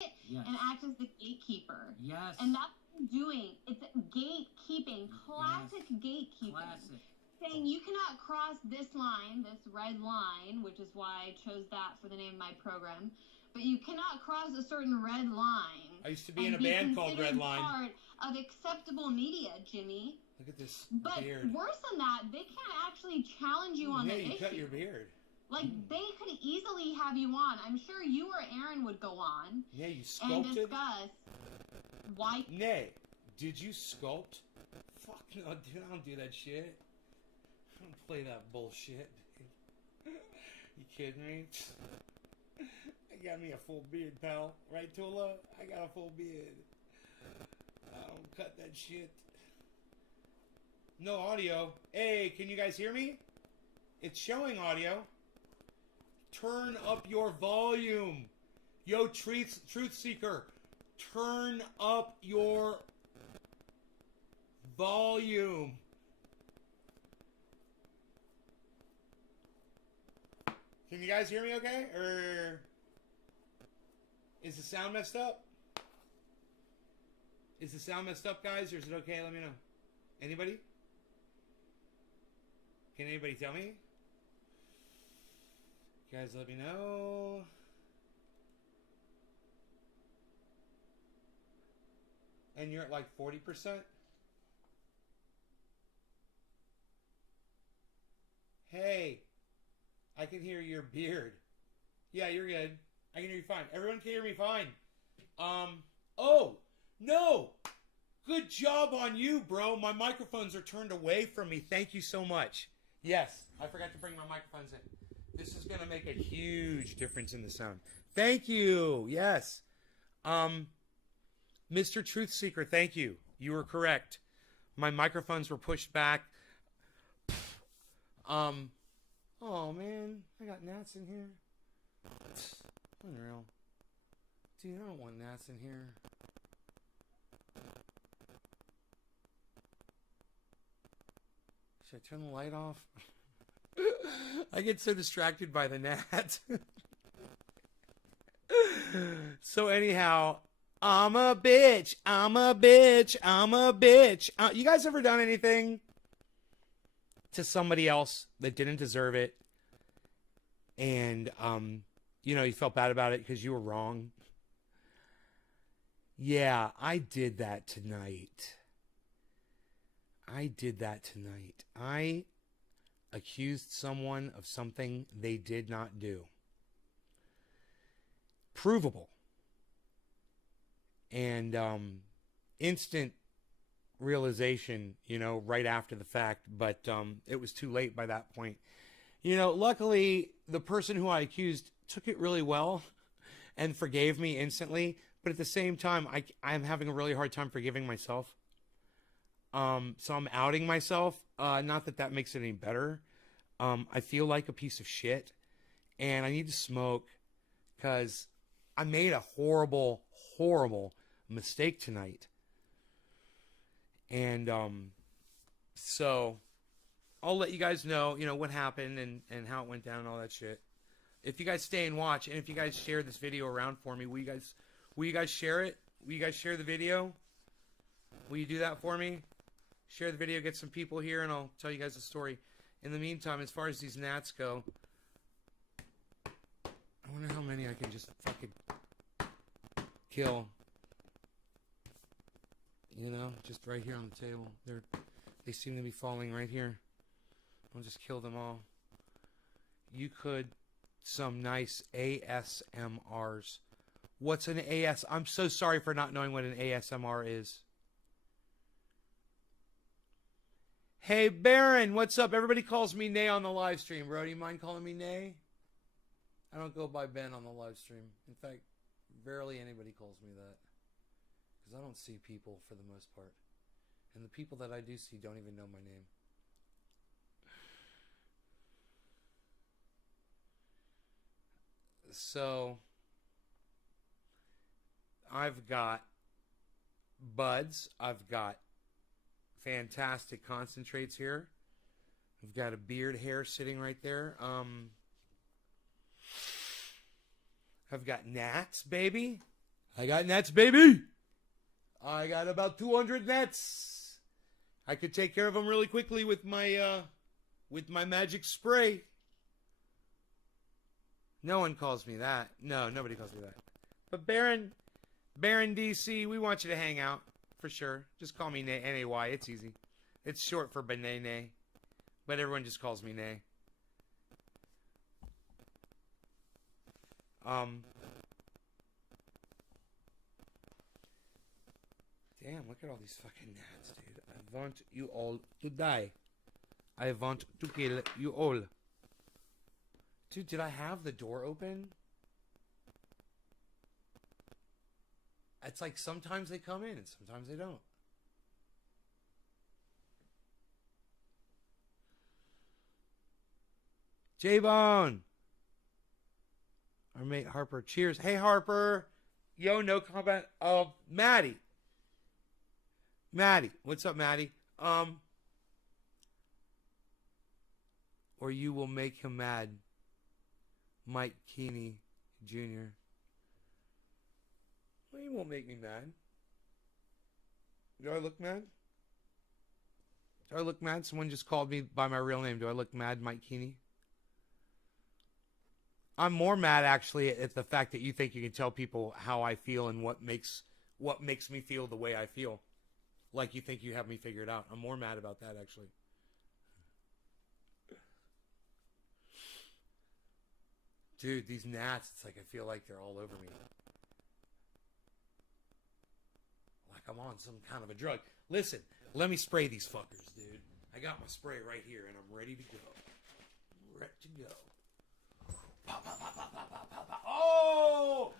Yes. and act as the gatekeeper. Yes. And that's what I'm doing. It's gatekeeping, classic Yes. gatekeeping. Classic. Saying you cannot cross this line, this red line, which is why I chose that for the name of my program. But you cannot cross a certain red line. I used to be in a band called Red Line. Part of acceptable media, Jimmy. Look at this but beard. Worse than that, they can't actually challenge you on the issue. Yeah, you cut your beard. Like, they could easily have you on. I'm sure you or Aaron would go on. Yeah, you sculpted? And discuss why... Nay, did you sculpt? Fuck no, dude, I don't do that shit. I don't play that bullshit, dude. You kidding me? I got me a full beard, pal. Right, Tula? I got a full beard. I don't cut that shit. No audio. Hey, can you guys hear me? It's showing audio. Turn up your volume. Yo, Truth Seeker. Turn up your volume. Can you guys hear me okay? Or is the sound messed up? Is the sound messed up, guys? Or is it okay? Let me know. Anybody? Can anybody tell me? Guys, let me know. And you're at like 40%? Hey, I can hear your beard. Yeah, you're good. I can hear you fine. Everyone can hear me fine. Oh, no. Good job on you, bro. My microphones are turned away from me. Thank you so much. Yes, I forgot to bring my microphones in. This is going to make a huge difference in the sound. Thank you. Yes. Mr. Truth Seeker, thank you. You were correct. My microphones were pushed back. Oh, man. I got gnats in here. Unreal. Dude, I don't want gnats in here. Should I turn the light off? I get so distracted by the gnat. So anyhow, I'm a bitch. I'm a bitch. I'm a bitch. You guys ever done anything to somebody else that didn't deserve it? And, you know, you felt bad about it because you were wrong? Yeah, I did that tonight. I accused someone of something they did not do. Provable. And instant realization, you know, right after the fact, but it was too late by that point. You know, luckily, the person who I accused took it really well and forgave me instantly, but at the same time, I'm having a really hard time forgiving myself. So I'm outing myself. Not that that makes it any better. I feel like a piece of shit, and I need to smoke because I made a horrible, horrible mistake tonight. And so I'll let you guys know, you know, what happened and how it went down and all that shit. If you guys stay and watch, and if you guys share this video around for me, will you guys share it? Will you guys share the video? Will you do that for me? Share the video, get some people here, and I'll tell you guys the story. In the meantime, as far as these gnats go, I wonder how many I can just fucking kill. You know, just right here on the table. They seem to be falling right here. I'll just kill them all. You could some nice ASMRs. What's an AS? I'm so sorry for not knowing what an ASMR is. Hey, Baron, what's up? Everybody calls me Nay on the live stream, bro. Do you mind calling me Nay? I don't go by Ben on the live stream. In fact, rarely anybody calls me that. Because I don't see people for the most part. And the people that I do see don't even know my name. So, I've got buds. I've got fantastic concentrates here. I've got a beard hair sitting right there. I've got gnats, baby. I got nets, baby. I got about 200 nets. I could take care of them really quickly with my magic spray. No one calls me that. No, nobody calls me that. But Baron DC, we want you to hang out for sure. Just call me Nay. It's easy. It's short for Banane, but everyone just calls me Nay. Damn, look at all these fucking gnats, dude. I want you all to die. I want to kill you all. Dude, did I have the door open? It's like sometimes they come in and sometimes they don't. J-Bone! Our mate Harper. Cheers. Hey, Harper. Yo, no comment. Maddie. What's up, Maddie? Or you will make him mad. Mike Keeney Jr. Well, you won't make me mad. Do I look mad? Do I look mad? Someone just called me by my real name. Do I look mad, Mike Keeney? I'm more mad, actually, at the fact that you think you can tell people how I feel and what makes me feel the way I feel. Like you think you have me figured out. I'm more mad about that, actually. Dude, these gnats, it's like I feel like they're all over me. Like I'm on some kind of a drug. Listen, let me spray these fuckers, dude. I got my spray right here, and I'm ready to go. Ready to go. Oh!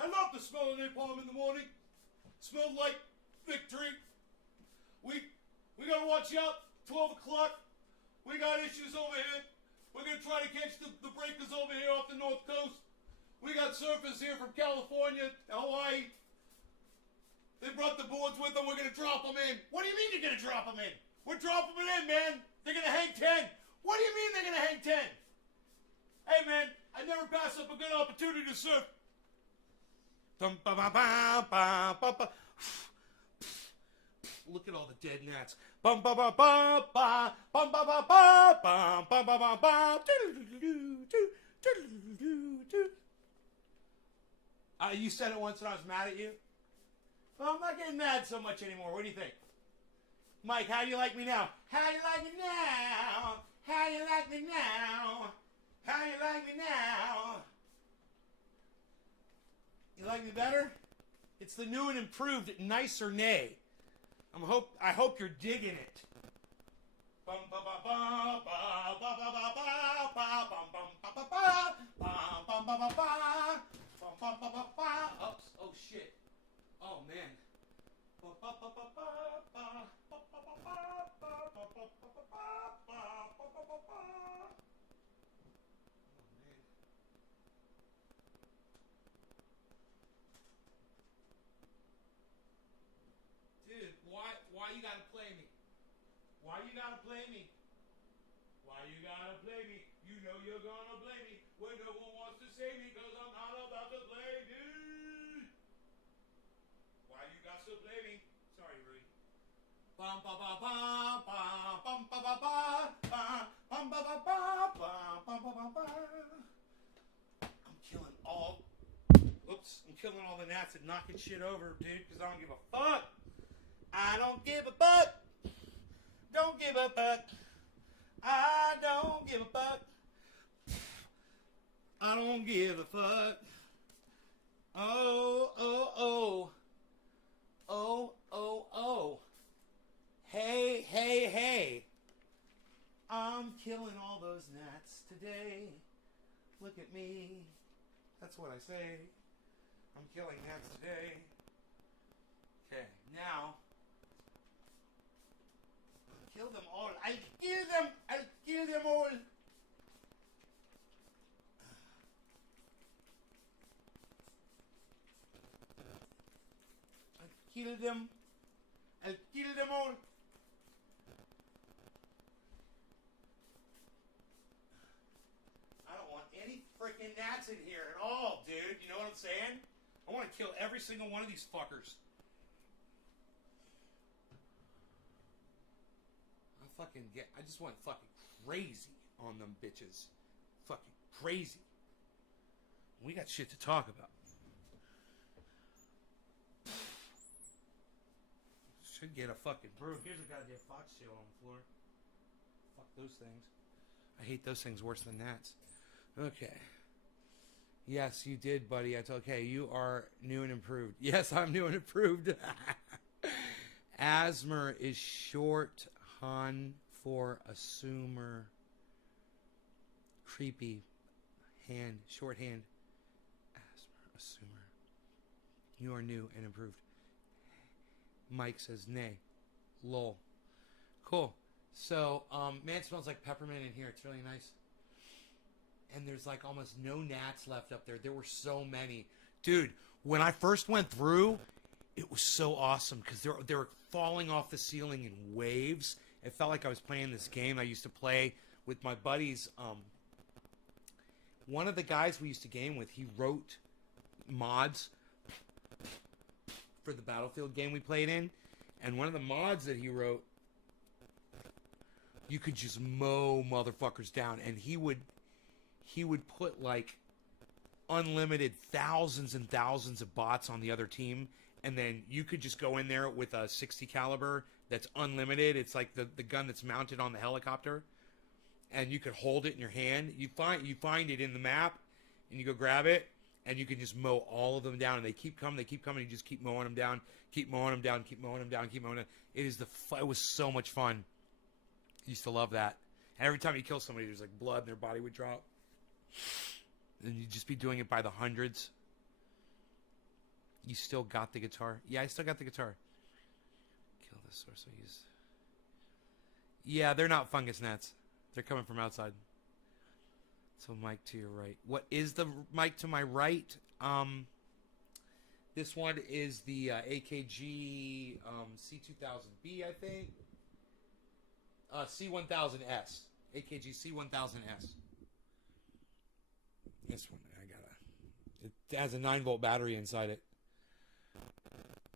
I love the smell of napalm in the morning. Smelled like victory. We gotta watch out. 12 o'clock. We got issues over here. We're gonna try to catch the breakers over here off the north coast. We got surfers here from California, Hawaii. They brought the boards with them. We're gonna drop them in. What do you mean you're gonna drop them in? We're dropping them in, man. They're gonna hang 10. What do you mean they're gonna hang 10? Hey, man, I never pass up a good opportunity to surf. Look at all the dead gnats. You said it once and I was mad at you. Well, I'm not getting mad so much anymore. What do you think? Mike, how do you like me now? How do you like me now? How do you like me now? How do you like me now? You like me better? It's the new and improved Nicer Nay. I hope you're digging it. Oops. Oh shit. Oh man. Dude, why you gotta play me? Why you gotta play me? Why you gotta play me? You know you're gonna blame me when no one wants to save me, cause I'm not about to play you. Why you got to play me? Sorry, Rudy. Bum ba ba ba bum ba ba ba bum ba ba ba bum ba ba ba. I'm killing all. Oops, I'm killing all the gnats and knocking shit over, dude, because I don't give a fuck. I don't give a fuck. Don't give a fuck. I don't give a fuck. I don't give a fuck. Oh, oh, oh. Oh, oh, oh. Hey, hey, hey. I'm killing all those gnats today. Look at me. That's what I say. I'm killing gnats today. Okay, now. Kill them all. I'll kill them. I'll kill them all. kill them. I'll kill them all. I don't want any freaking gnats in here at all, dude. You know what I'm saying? I want to kill every single one of these fuckers. I just went fucking crazy on them bitches. Fucking crazy. We got shit to talk about. Should get a fucking brew. Here's a goddamn foxtail on the floor. Fuck those things. I hate those things worse than gnats. Okay. Yes, you did, buddy. Okay, you are new and improved. Yes, I'm new and improved. Asmer is short Han for assumer. Creepy hand, shorthand. Asmer, assumer. You are new and improved. Mike says nay. Lol. Cool. So, man, it smells like peppermint in here. It's really nice. And there's like almost no gnats left up there. There were so many. Dude, when I first went through, it was so awesome because they were falling off the ceiling in waves. It felt like I was playing this game I used to play with my buddies. One of the guys we used to game with, he wrote mods for the Battlefield game we played in. And one of the mods that he wrote, you could just mow motherfuckers down. And he would put like unlimited thousands and thousands of bots on the other team, and then you could just go in there with a 60 caliber that's unlimited. It's like the gun that's mounted on the helicopter, and you could hold it in your hand. You find it in the map, and you go grab it, and you can just mow all of them down. And they keep coming. You just keep mowing them down, keep mowing them down, keep mowing them down, keep mowing them down. It was so much fun. I used to love that. And every time you kill somebody, there's like blood, and their body would drop. And you'd just be doing it by the hundreds. You still got the guitar? Yeah, I still got the guitar. Kill this source I use. Yeah, they're not fungus gnats. They're coming from outside. So mic to your right. What is the mic to my right? This one is the AKG C2000B, I think. C1000S. AKG C1000S. This one, it has a 9-volt battery inside it.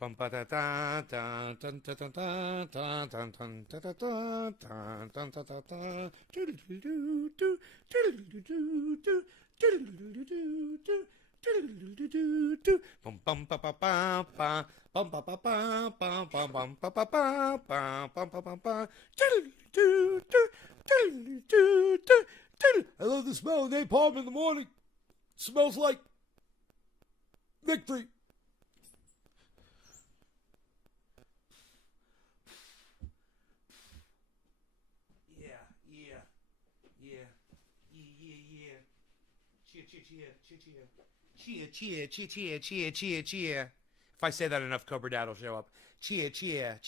I love the smell of napalm in the morning. Smells like victory. Cheer. If I say that enough, Cobra Dad will show up. Cheer.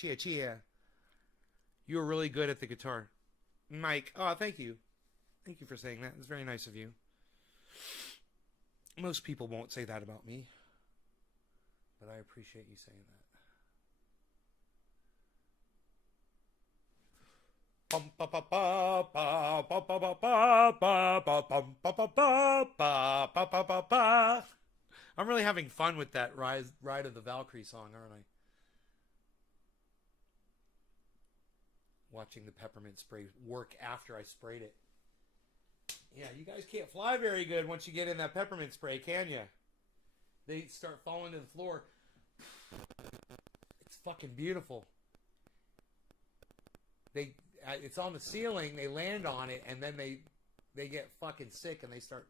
You were really good at the guitar. Mike, oh, thank you. Thank you for saying that. It's very nice of you. Most people won't say that about me, but I appreciate you saying that. I'm really having fun with that Ride of the Valkyrie song, aren't I? Watching the peppermint spray work after I sprayed it. Yeah, you guys can't fly very good once you get in that peppermint spray, can you? They start falling to the floor. It's fucking beautiful. It's on the ceiling. They land on it, and then they get fucking sick, and they start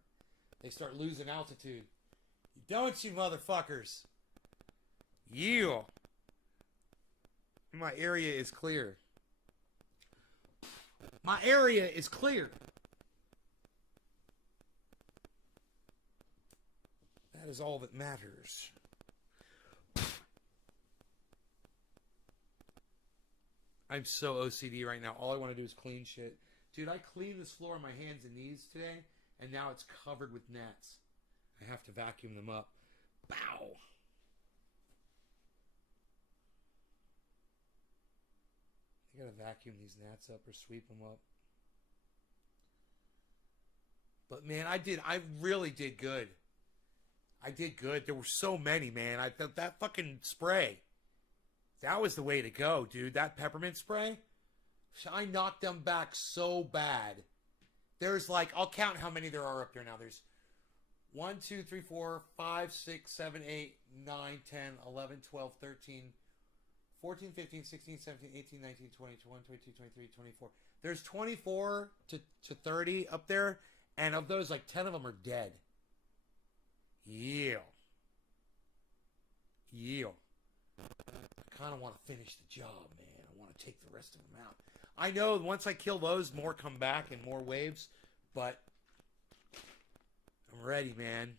losing altitude. Don't you, motherfuckers? Yeah. My area is clear. My area is clear. That is all that matters. I'm so OCD right now. All I want to do is clean shit. Dude, I cleaned this floor on my hands and knees today, and now it's covered with gnats. I have to vacuum them up. Bow. gotta vacuum these gnats up or sweep them up. But man, I really did good. I did good. There were so many, man. I thought that fucking spray, that was the way to go, dude. That peppermint spray, I knocked them back so bad. There's like, I'll count how many there are up there now. There's 1, 2, 3, 4, 5, 6, 7, 8, 9, 10, 11, 12, 13, 14, 15, 16, 17, 18, 19, 20, 21, 22, 23, 24. There's 24 to 30 up there. And of those, like 10 of them are dead. Yeah. I kind of want to finish the job, man. I want to take the rest of them out. I know once I kill those, more come back and more waves. But I'm ready, man.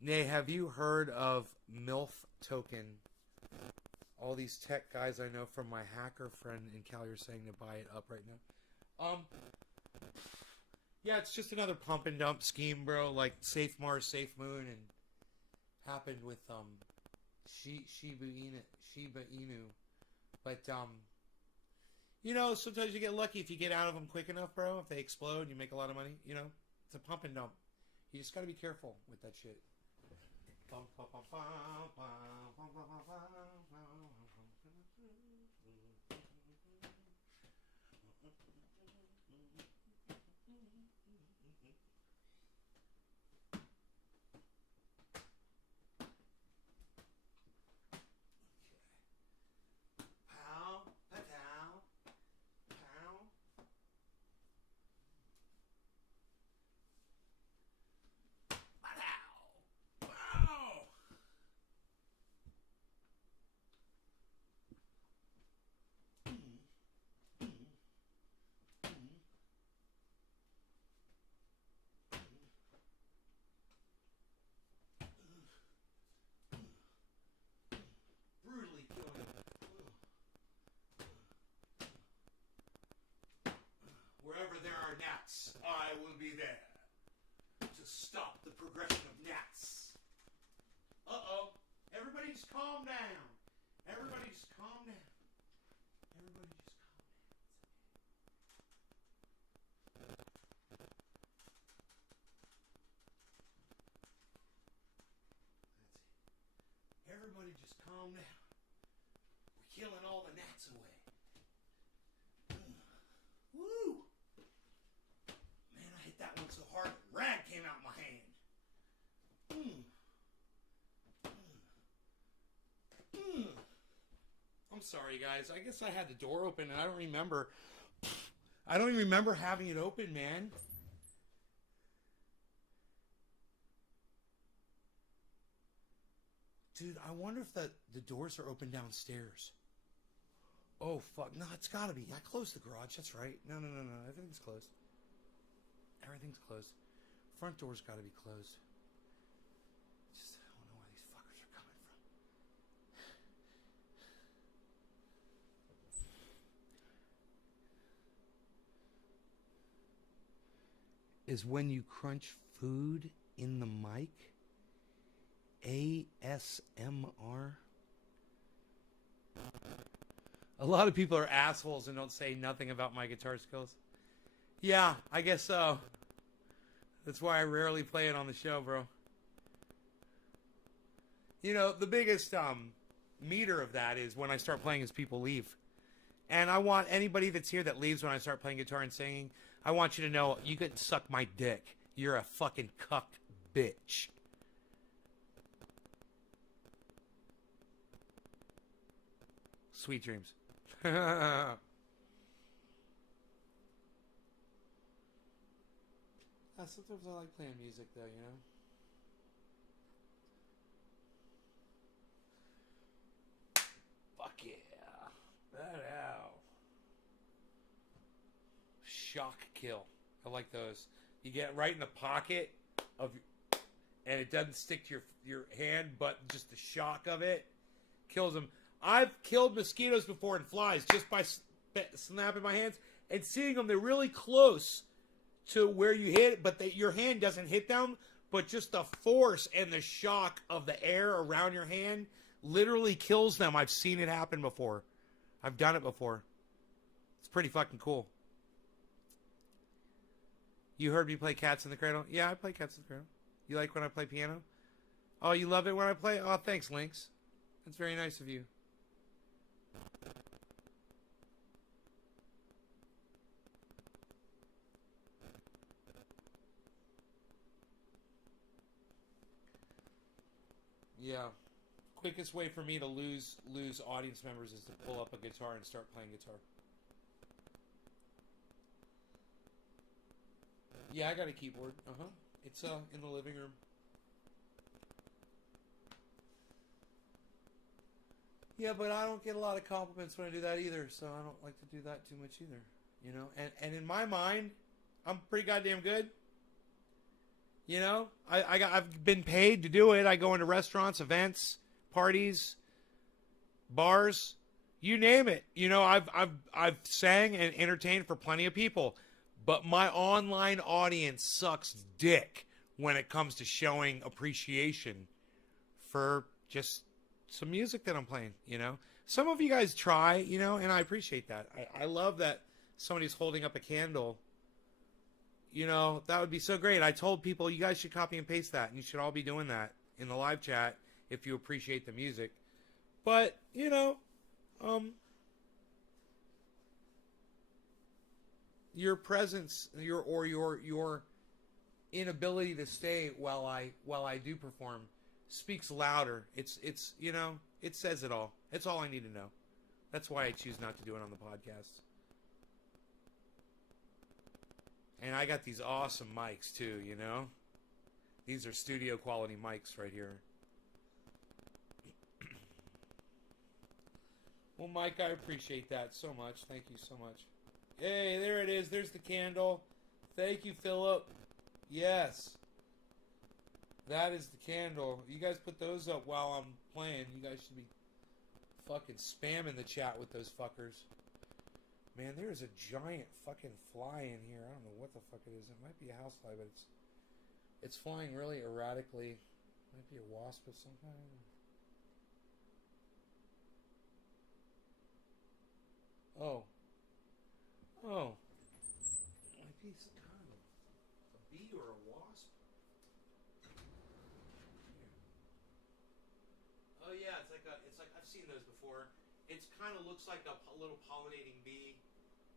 Nay, have you heard of MILF Token? All these tech guys I know from my hacker friend in Cali are saying to buy it up right now. Yeah, it's just another pump and dump scheme, bro. Like Safe Mars, Safe Moon, and happened with Shiba Inu. But you know, sometimes you get lucky if you get out of them quick enough, bro. If they explode, you make a lot of money. You know, it's a pump and dump. You just got to be careful with that shit. Wherever there are gnats, I will be there to stop the progression of gnats. Uh-oh. Everybody just calm down. Everybody just calm down. Everybody just calm down. That's it. Everybody just calm down. We're killing all the gnats away. Woo! Man, I hit that one so hard, rag came out my hand. I'm sorry, guys. I guess I had the door open, and I don't remember. I don't even remember having it open, man. Dude, I wonder if the doors are open downstairs. Oh, fuck. No, it's got to be. I closed the garage. That's right. No. Everything's closed. Everything's closed. Front door's got to be closed. Just, I don't know where these fuckers are coming from. Is when you crunch food in the mic. ASMR. A lot of people are assholes and don't say nothing about my guitar skills. Yeah, I guess so. That's why I rarely play it on the show, bro. You know, the biggest meter of that is when I start playing as people leave. And I want anybody that's here that leaves when I start playing guitar and singing, I want you to know, you can suck my dick. You're a fucking cuck bitch. Sweet dreams. Sometimes I like playing music, though, you know? Fuck yeah. That out. Shock kill. I like those. You get right in the pocket of, and it doesn't stick to your hand, but just the shock of it kills them. I've killed mosquitoes before and flies just by snapping my hands and seeing them. They're really close to where you hit, but your hand doesn't hit them, but just the force and the shock of the air around your hand literally kills them. I've seen it happen before. I've done it before. pretty fucking cool. You heard me play Cats in the Cradle? Yeah, I play Cats in the Cradle. You like when I play piano? Oh, you love it when I play? Oh, thanks, Lynx. That's very nice of you. Yeah. Quickest way for me to lose audience members is to pull up a guitar and start playing guitar. Yeah, I got a keyboard. It's in the living room. Yeah, but I don't get a lot of compliments when I do that either, so I don't like to do that too much either. You know, and in my mind, I'm pretty goddamn good. You know, I've been paid to do it. I go into restaurants, events, parties, bars, you name it. You know, I've sang and entertained for plenty of people, but my online audience sucks dick when it comes to showing appreciation for just some music that I'm playing. You know, some of you guys try, you know, and I appreciate that. I love that somebody's holding up a candle. You know, that would be so great. I told people you guys should copy and paste that, and you should all be doing that in the live chat if you appreciate the music. But, you know, your presence, your inability to stay while I do perform speaks louder. It's you know, it says it all. It's all I need to know. That's why I choose not to do it on the podcast. And I got these awesome mics too, you know? These are studio quality mics right here. Well, Mike, I appreciate that so much. Thank you so much. Hey, there it is. There's the candle. Thank you, Philip. Yes. That is the candle. You guys put those up while I'm playing. You guys should be fucking spamming the chat with those fuckers. Man, there is a giant fucking fly in here. I don't know what the fuck it is. It might be a housefly, but it's flying really erratically. Might be a wasp of some kind. Oh. Oh. Might be some kind of a bee or a wasp. Here. Oh yeah, it's like I've seen those before. It kind of looks like a little pollinating bee,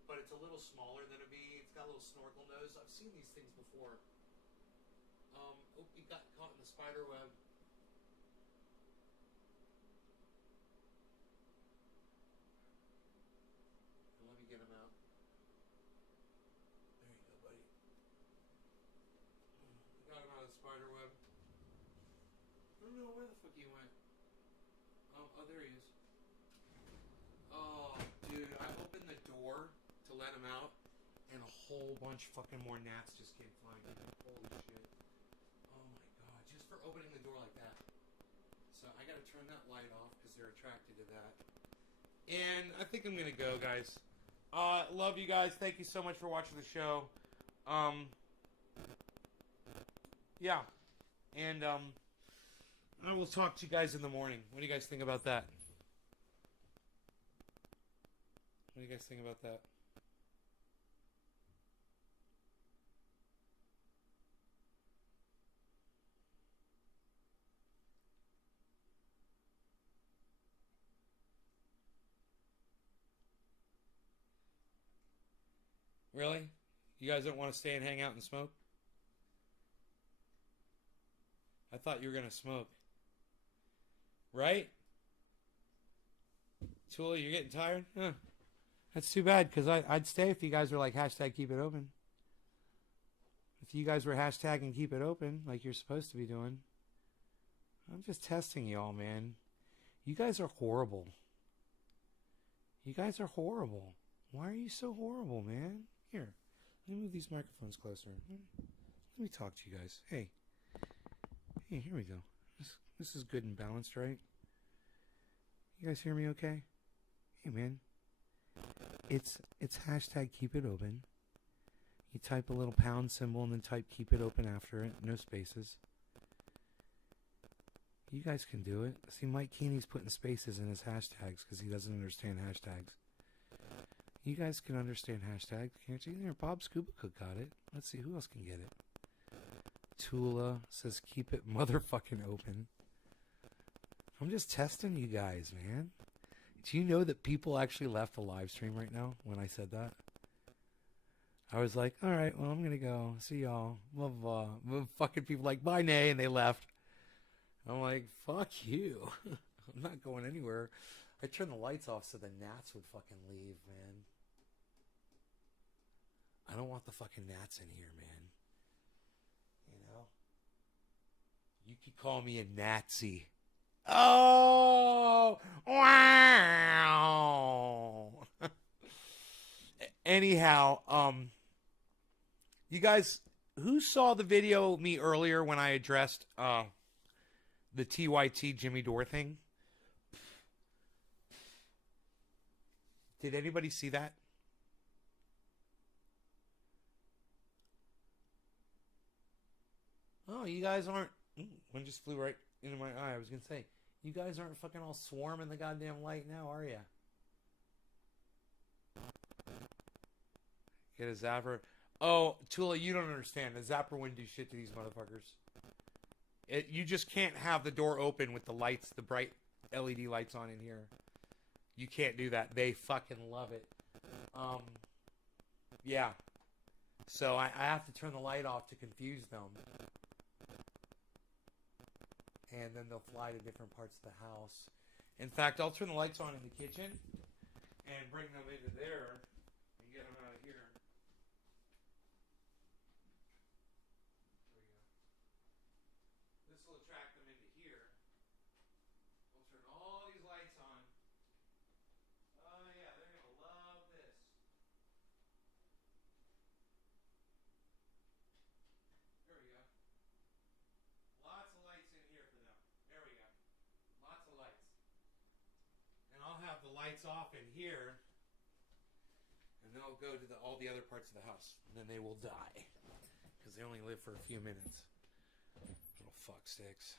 but it's a little smaller than a bee. It's got a little snorkel nose. I've seen these things before. Oh, it got caught in the spider web. Let me get him out. There you go, buddy. Got him out of the spider web. I don't know where the fuck he went. Oh, there he is. Oh, dude, I opened the door to let him out, and a whole bunch fucking more gnats just came flying in. Holy shit. Oh my god, just for opening the door like that. So I gotta turn that light off because they're attracted to that. And I think I'm gonna go, guys. Love you guys. Thank you so much for watching the show. Yeah. And, I will talk to you guys in the morning. What do you guys think about that? What do you guys think about that? Really? You guys don't want to stay and hang out and smoke? I thought you were going to smoke. Right? Tula, you're getting tired? Huh. That's too bad, because I'd stay if you guys were like hashtag keep it open. If you guys were hashtagging keep it open, like you're supposed to be doing. I'm just testing y'all, man. You guys are horrible. You guys are horrible. Why are you so horrible, man? Here, let me move these microphones closer. Let me talk to you guys. Hey. Hey, here we go. This is good and balanced, right? You guys hear me okay? Hey, man. It's hashtag keep it open. You type a little pound symbol and then type keep it open after it. No spaces. You guys can do it. See, Mike Keeney's putting spaces in his hashtags because he doesn't understand hashtags. You guys can understand hashtag, can't you? There, Bob Scuba Cook got it. Let's see who else can get it. Tula says keep it motherfucking open. I'm just testing you guys, man. Do you know that people actually left the live stream right now when I said that? I was like, all right, well, I'm going to go. See y'all. Blah, blah, blah. Fucking people like, bye, Nay, and they left. I'm like, fuck you. I'm not going anywhere. I turned the lights off so the gnats would fucking leave, man. I don't want the fucking gnats in here, man. You know? You could call me a Nazi. Oh! Wow! Anyhow, you guys, who saw the video of me earlier when I addressed the TYT Jimmy Dore thing? Did anybody see that? Oh, you guys aren't... One just flew right into my eye. I was going to say, you guys aren't fucking all swarming the goddamn light now, are ya? Get a zapper. Oh, Tula, you don't understand. The zapper wouldn't do shit to these motherfuckers. You just can't have the door open with the lights, the bright LED lights on in here. You can't do that. They fucking love it. Yeah. So I have to turn the light off to confuse them. And then they'll fly to different parts of the house. In fact, I'll turn the lights on in the kitchen and bring them into there and get them out of here. This will attract them into here. We'll turn all these lights on. Oh yeah, they're going to love this. There we go. Lots of lights in here for them. There we go. Lots of lights. And I'll have the lights off in here. And they'll go to all the other parts of the house. And then they will die. Because they only live for a few minutes. Little fuck sticks.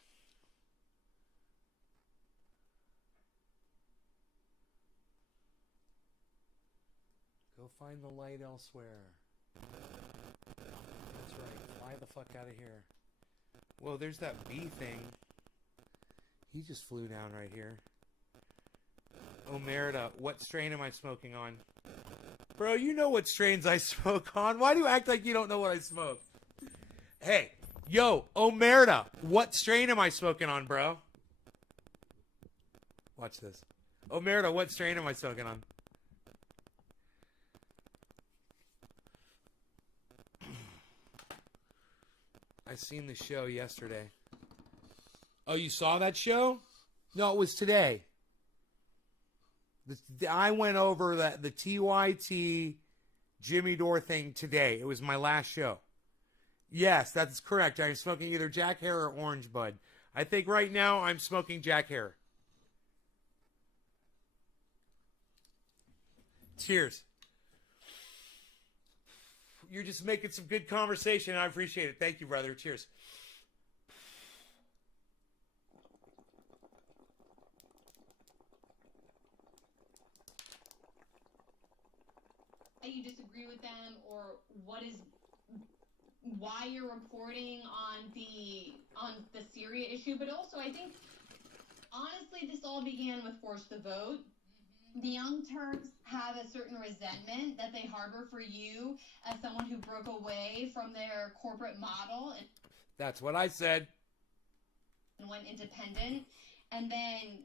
Go find the light elsewhere. That's right. Fly the fuck out of here. Whoa, there's that bee thing. He just flew down right here. Omerta, what strain am I smoking on? Bro, you know what strains I smoke on. Why do you act like you don't know what I smoke? Hey, yo, Omerta, what strain am I smoking on, bro? Watch this. Omerta, what strain am I smoking on? I seen the show yesterday. Oh, you saw that show? No, it was today. I went over the TYT Jimmy Dore thing today. It was my last show. Yes, that's correct. I'm smoking either Jack Hare or Orange Bud. I think right now I'm smoking Jack Hare. Cheers. You're just making some good conversation. I appreciate it. Thank you, brother. Cheers. You disagree with them, or why you're reporting on the Syria issue, but also I think honestly this all began with Force the Vote. The Young Turks have a certain resentment that they harbor for you as someone who broke away from their corporate model and that's what I said. And went independent, and then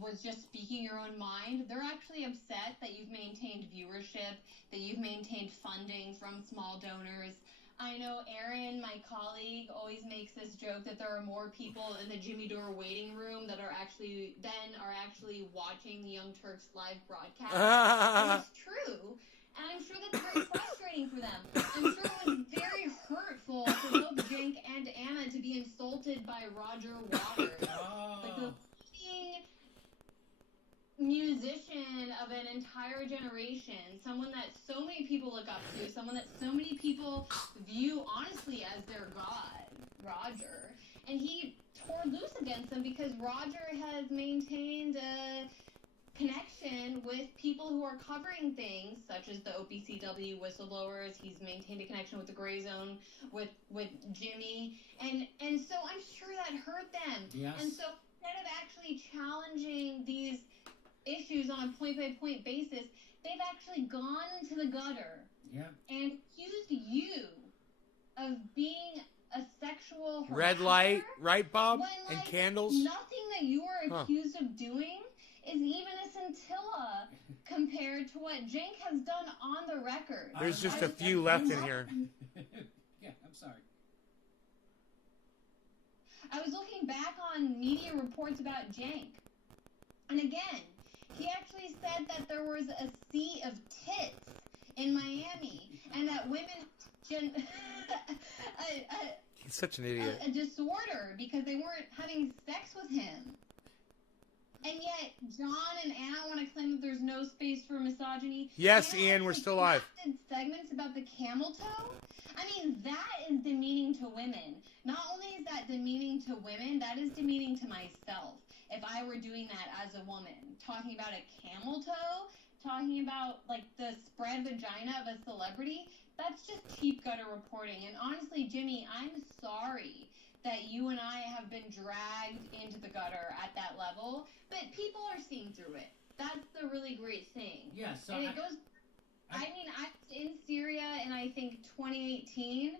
was just speaking your own mind. They're actually upset that you've maintained viewership, that you've maintained funding from small donors. I know Aaron, my colleague, always makes this joke that there are more people in the Jimmy Dore waiting room that are actually watching the Young Turks live broadcast. And it's true. And I'm sure that's very frustrating for them. I'm sure it was very hurtful for both Jink and Anna to be insulted by Roger Waters. Like the musician of an entire generation, someone that so many people look up to, someone that so many people view honestly as their god, Roger. And he tore loose against them because Roger has maintained a connection with people people who are covering things such as the OPCW whistleblowers. He's maintained a connection with the Gray Zone with Jimmy, and so I'm sure that hurt them. Yes. And so instead of actually challenging these issues on a point-by-point basis, they've actually gone into the gutter and accused you of being a sexual harasser. Red light, right, Bob? When, And candles? Nothing that you are accused of doing is even a scintilla compared to what Cenk has done on the record. There's just a few left in here. Yeah, I'm sorry. I was looking back on media reports about Cenk, and again, he actually said that there was a sea of tits in Miami, and that women He's such an idiot. a disorder because they weren't having sex with him. And yet, John and Anna want to claim that there's no space for misogyny. Yes, Ian, we're still alive. Segments about the camel toe? I mean, that is demeaning to women. Not only is that demeaning to women, that is demeaning to myself. If I were doing that as a woman, talking about a camel toe, talking about, like, the spread vagina of a celebrity, that's just cheap gutter reporting. And honestly, Jimmy, I'm sorry that you and I have been dragged into the gutter at that level, but people are seeing through it. That's the really great thing. Yeah, so and it goes. I mean, I was in Syria in I think 2018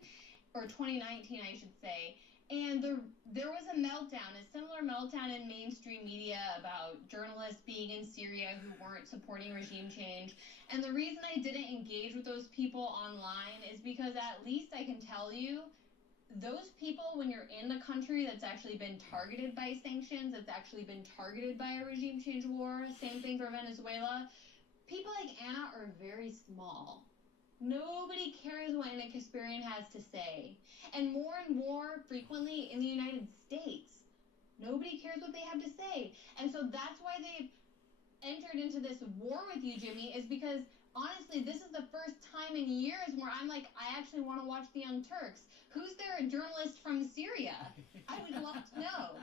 or 2019, I should say, and there was a meltdown, a similar meltdown in mainstream media about journalists being in Syria who weren't supporting regime change. And the reason I didn't engage with those people online is because at least I can tell you, those people, when you're in a country that's actually been targeted by sanctions, that's actually been targeted by a regime change war, same thing for Venezuela, people like Anna are very small. Nobody cares what Anna Kasparian has to say. And more frequently in the United States, nobody cares what they have to say. And so that's why they've entered into this war with you, Jimmy, is because, honestly, this is the first time in years where I'm like, I actually want to watch the Young Turks. Who's their journalist from Syria? I would love to know.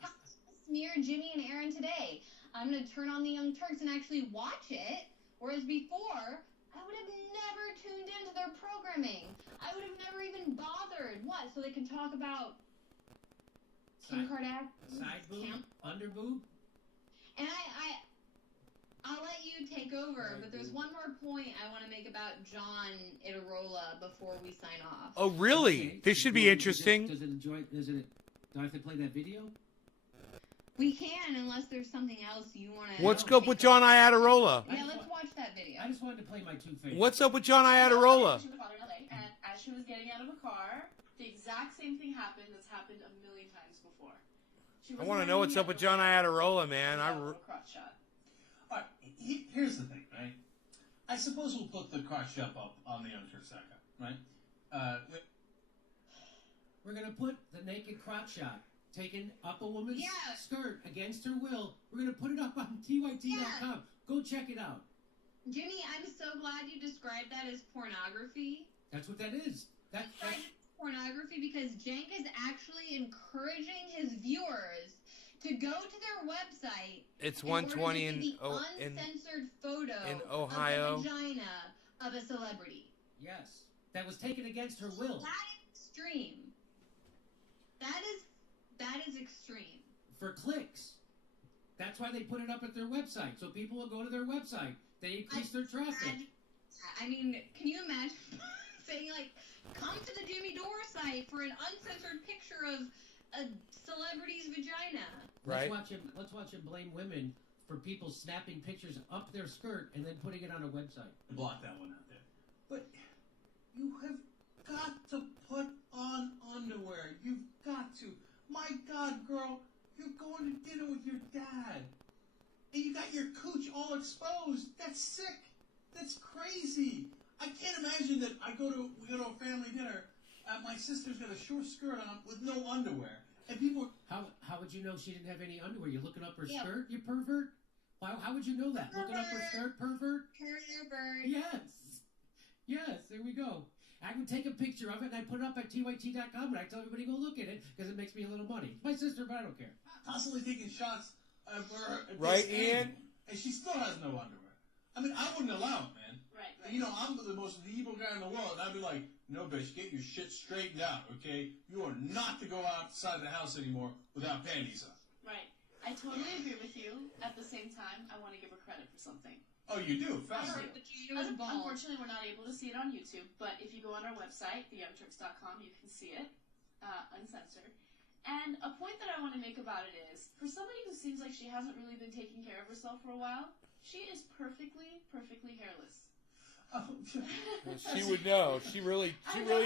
How to smear Jimmy and Aaron today? I'm going to turn on the Young Turks and actually watch it, whereas before, I would have never tuned into their programming. I would have never even bothered. What? So they could talk about Kim Kardashian? Side boob? Under boob? And I'll let you take over, but there's one more point I want to make about John Itarola before we sign off. Oh, really? Okay. This should be interesting. Do I have to play that video? We can, unless there's something else you want to... What's up with John Iadarola? Yeah, let's watch that video. I just wanted to play my two favorites. What's up with John Iadarola? She was in LA, and as she was getting out of a car, the exact same thing happened that's happened a million times before. I want to know what's up with John Iadarola, man. Crotch shot. All right, here's the thing, right? I suppose we'll put the crotch shot up on the Young Turks second, right? We're going to put the naked crotch shot taken up a woman's skirt against her will. We're going to put it up on TYT.com. Go check it out. Jimmy, I'm so glad you described that as pornography. That's what that is. That's pornography because Cenk is actually encouraging his viewers to go to their website. It's 120 in uncensored photo in Ohio. Of the vagina of a celebrity. Yes, that was taken against her will. That is extreme. That is extreme. For clicks. That's why they put it up at their website, so people will go to their website. They increase their traffic. I mean, can you imagine saying, like, come to the Jimmy Dore site for an uncensored picture of a celebrity's vagina? Right. Let's watch him blame women for people snapping pictures up their skirt and then putting it on a website. Block that one out there. But you have got to put on underwear. You've got to. My God, girl, you're going to dinner with your dad. And you got your cooch all exposed. That's sick. That's crazy. I can't imagine that we go to a family dinner. My sister's got a short skirt on with no underwear. And people... How would you know she didn't have any underwear? You're looking up her skirt, you pervert? How would you know that? Pervert. Looking up her skirt, pervert? Pervert. Yes, there we go. I would take a picture of it and I put it up at TYT.com and I tell everybody to go look at it because it makes me a little money. It's my sister, but I don't care. Constantly taking shots of her. Right, Ian? And she still has no underwear. I mean, I wouldn't allow it, man. Right. You know, I'm the most evil guy in the world, and I'd be like, no, bitch, get your shit straightened out, okay? You are not to go outside the house anymore without panties on. Right. I totally agree with you. At the same time, I want to give her credit for something. Oh, you do? Fast. Unfortunately, we're not able to see it on YouTube, but if you go on our website, theyoungturks.com, you can see it, uncensored. And a point that I want to make about it is, for somebody who seems like she hasn't really been taking care of herself for a while, she is perfectly hairless. Oh, She would know. She really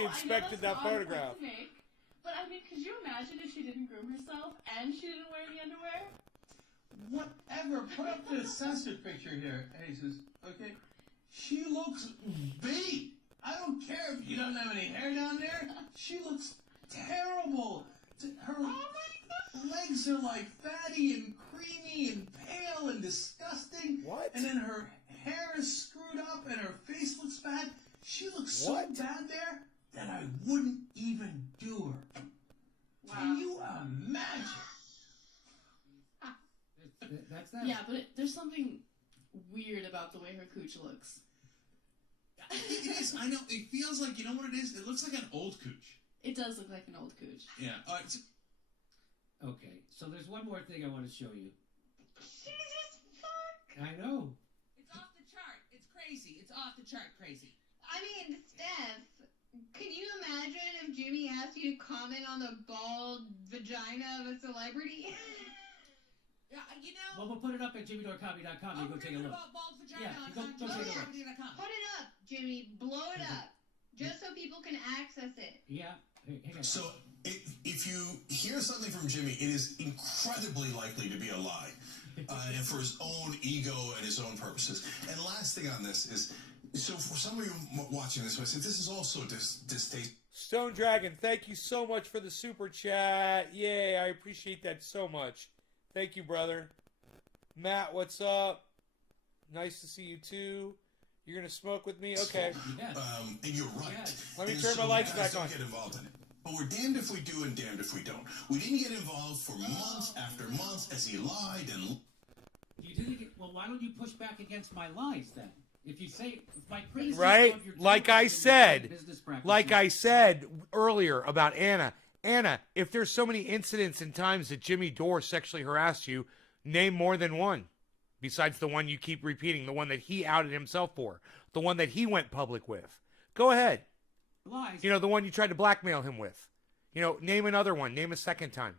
inspected that photograph. But I mean, could you imagine if she didn't groom herself and she didn't wear any underwear? whatever. Put up the censored picture here, Jesus. Okay? She looks beat. I don't care if she doesn't have any hair down there. She looks terrible. Her legs are like fatty and creamy and pale and disgusting. What? And then her hair is screwed up and her face looks bad. She looks so What? bad there that I wouldn't even do her. Wow. Can you imagine? That's that. Yeah, but there's something weird about the way her cooch looks. It is. I know. It feels like, you know what it is? It looks like an old cooch. It does look like an old cooch. Yeah. Okay, so there's one more thing I want to show you. Jesus fuck! I know. It's off the chart. It's crazy. It's off the chart crazy. I mean, Steph, can you imagine if Jimmy asked you to comment on the bald vagina of a celebrity? Yeah, you know. Well, we'll put it up at jimmydoorcomedy.com. You go take a look. About bald vagina Yeah, on go take a look. comedy.com. Put it up, Jimmy. Blow it up. Just so people can access it. Yeah. Hang on. So, if you hear something from Jimmy, it is incredibly likely to be a lie, and for his own ego and his own purposes. And last thing on this is, so for some of you watching this, I said this is also distasteful. Stone Dragon, thank you so much for the super chat. Yay, I appreciate that so much. Thank you, brother. Matt, what's up? Nice to see you too. You're gonna smoke with me? Okay. Yeah. And you're right. Yeah. Let me And turn my so lights guys back don't on. get involved in it. But we're damned if we do and damned if we don't. We didn't get involved for months after months as he lied and... You didn't get, well, why don't you push back against my lies then? If you say if my criticism Right? of your Like I television said, business practices- like I said earlier about Anna. Anna, if there's so many incidents and times that Jimmy Dore sexually harassed you, name more than one. Besides the one you keep repeating, the one that he outed himself for, the one that he went public with. Go ahead. lies. You know, the one you tried to blackmail him with. You know, name another one. Name a second time.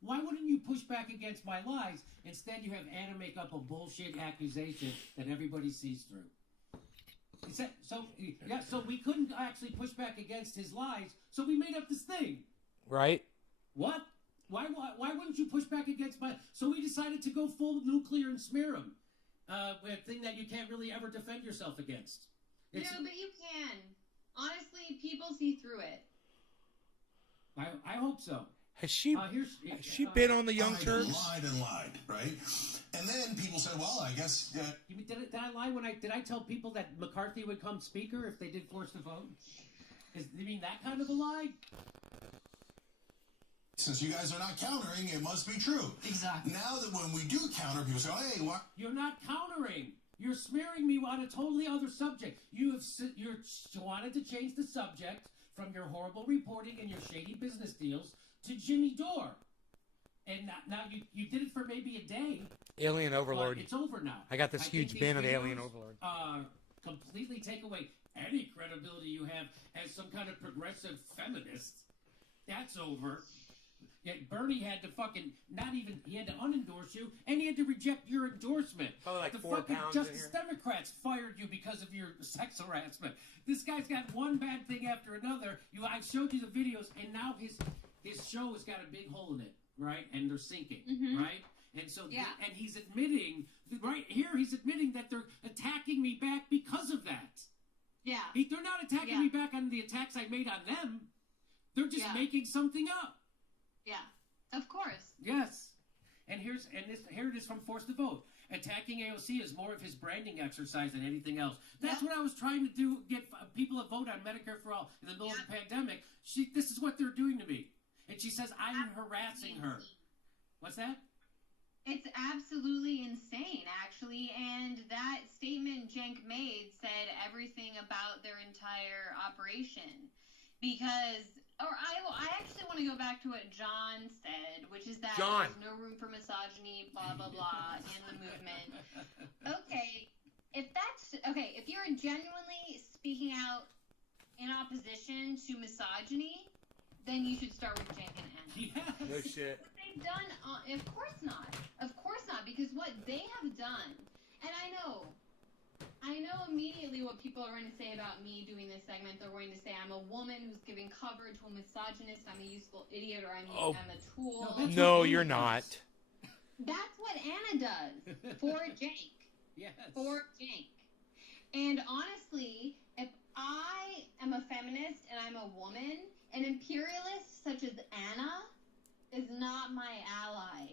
Why wouldn't you push back against my lies? Instead, you have Anna make up a bullshit accusation that everybody sees through. So we couldn't actually push back against his lies, so we made up this thing. Right? What? Why wouldn't you push back against my... So we decided to go full nuclear and smear him. A thing that you can't really ever defend yourself against. No, but you can. Honestly, people see through it. I hope so. Has she been on the Young Turks? Lied and lied, right? And then people said, well, I guess... Did I lie when did I tell people that McCarthy would come speaker if they did force the vote? You mean that kind of a lie? Since you guys are not countering, it must be true. Exactly. Now that when we do counter, people say, hey, what? You're not countering. You're smearing me on a totally other subject. You wanted to change the subject from your horrible reporting and your shady business deals to Jimmy Dore. And now you did it for maybe a day. Alien Overlord. But it's over now. I got this huge think bin these of Alien videos, Overlord. Completely take away any credibility you have as some kind of progressive feminist. That's over. Yeah, Bernie had to he had to unendorse you, and he had to reject your endorsement. Probably like the 4 fucking pounds in Justice here. Democrats fired you because of your sex harassment. This guy's got one bad thing after another. I showed you the videos, and now his show has got a big hole in it, right? And they're sinking, right? And so, and he's admitting, right here, he's admitting that they're attacking me back because of that. Yeah. They're not attacking me back on the attacks I made on them. They're just making something up. Yeah. Of course. Yes. And here it is from Force to Vote. Attacking AOC is more of his branding exercise than anything else. That's what I was trying to do, get people to vote on Medicare for All in the middle of the pandemic. This is what they're doing to me. And she says I'm harassing her. What's that? It's absolutely insane, actually, and that statement declaration because, I actually want to go back to what John said, which is that John. there's no room for misogyny, blah, blah, blah, in the movement. Okay, if you're genuinely speaking out in opposition to misogyny, then you should start with Cenk and Anna. Yes. No shit. What they've done, of course not, because what they have done, and I know immediately what people are going to say about me doing this segment. They're going to say I'm a woman who's giving cover to a misogynist, I'm a useful idiot, or I'm a tool. No, you're not. That's what Anna does for Cenk. Yes. For Cenk. And honestly, if I am a feminist and I'm a woman, an imperialist such as Anna is not my ally.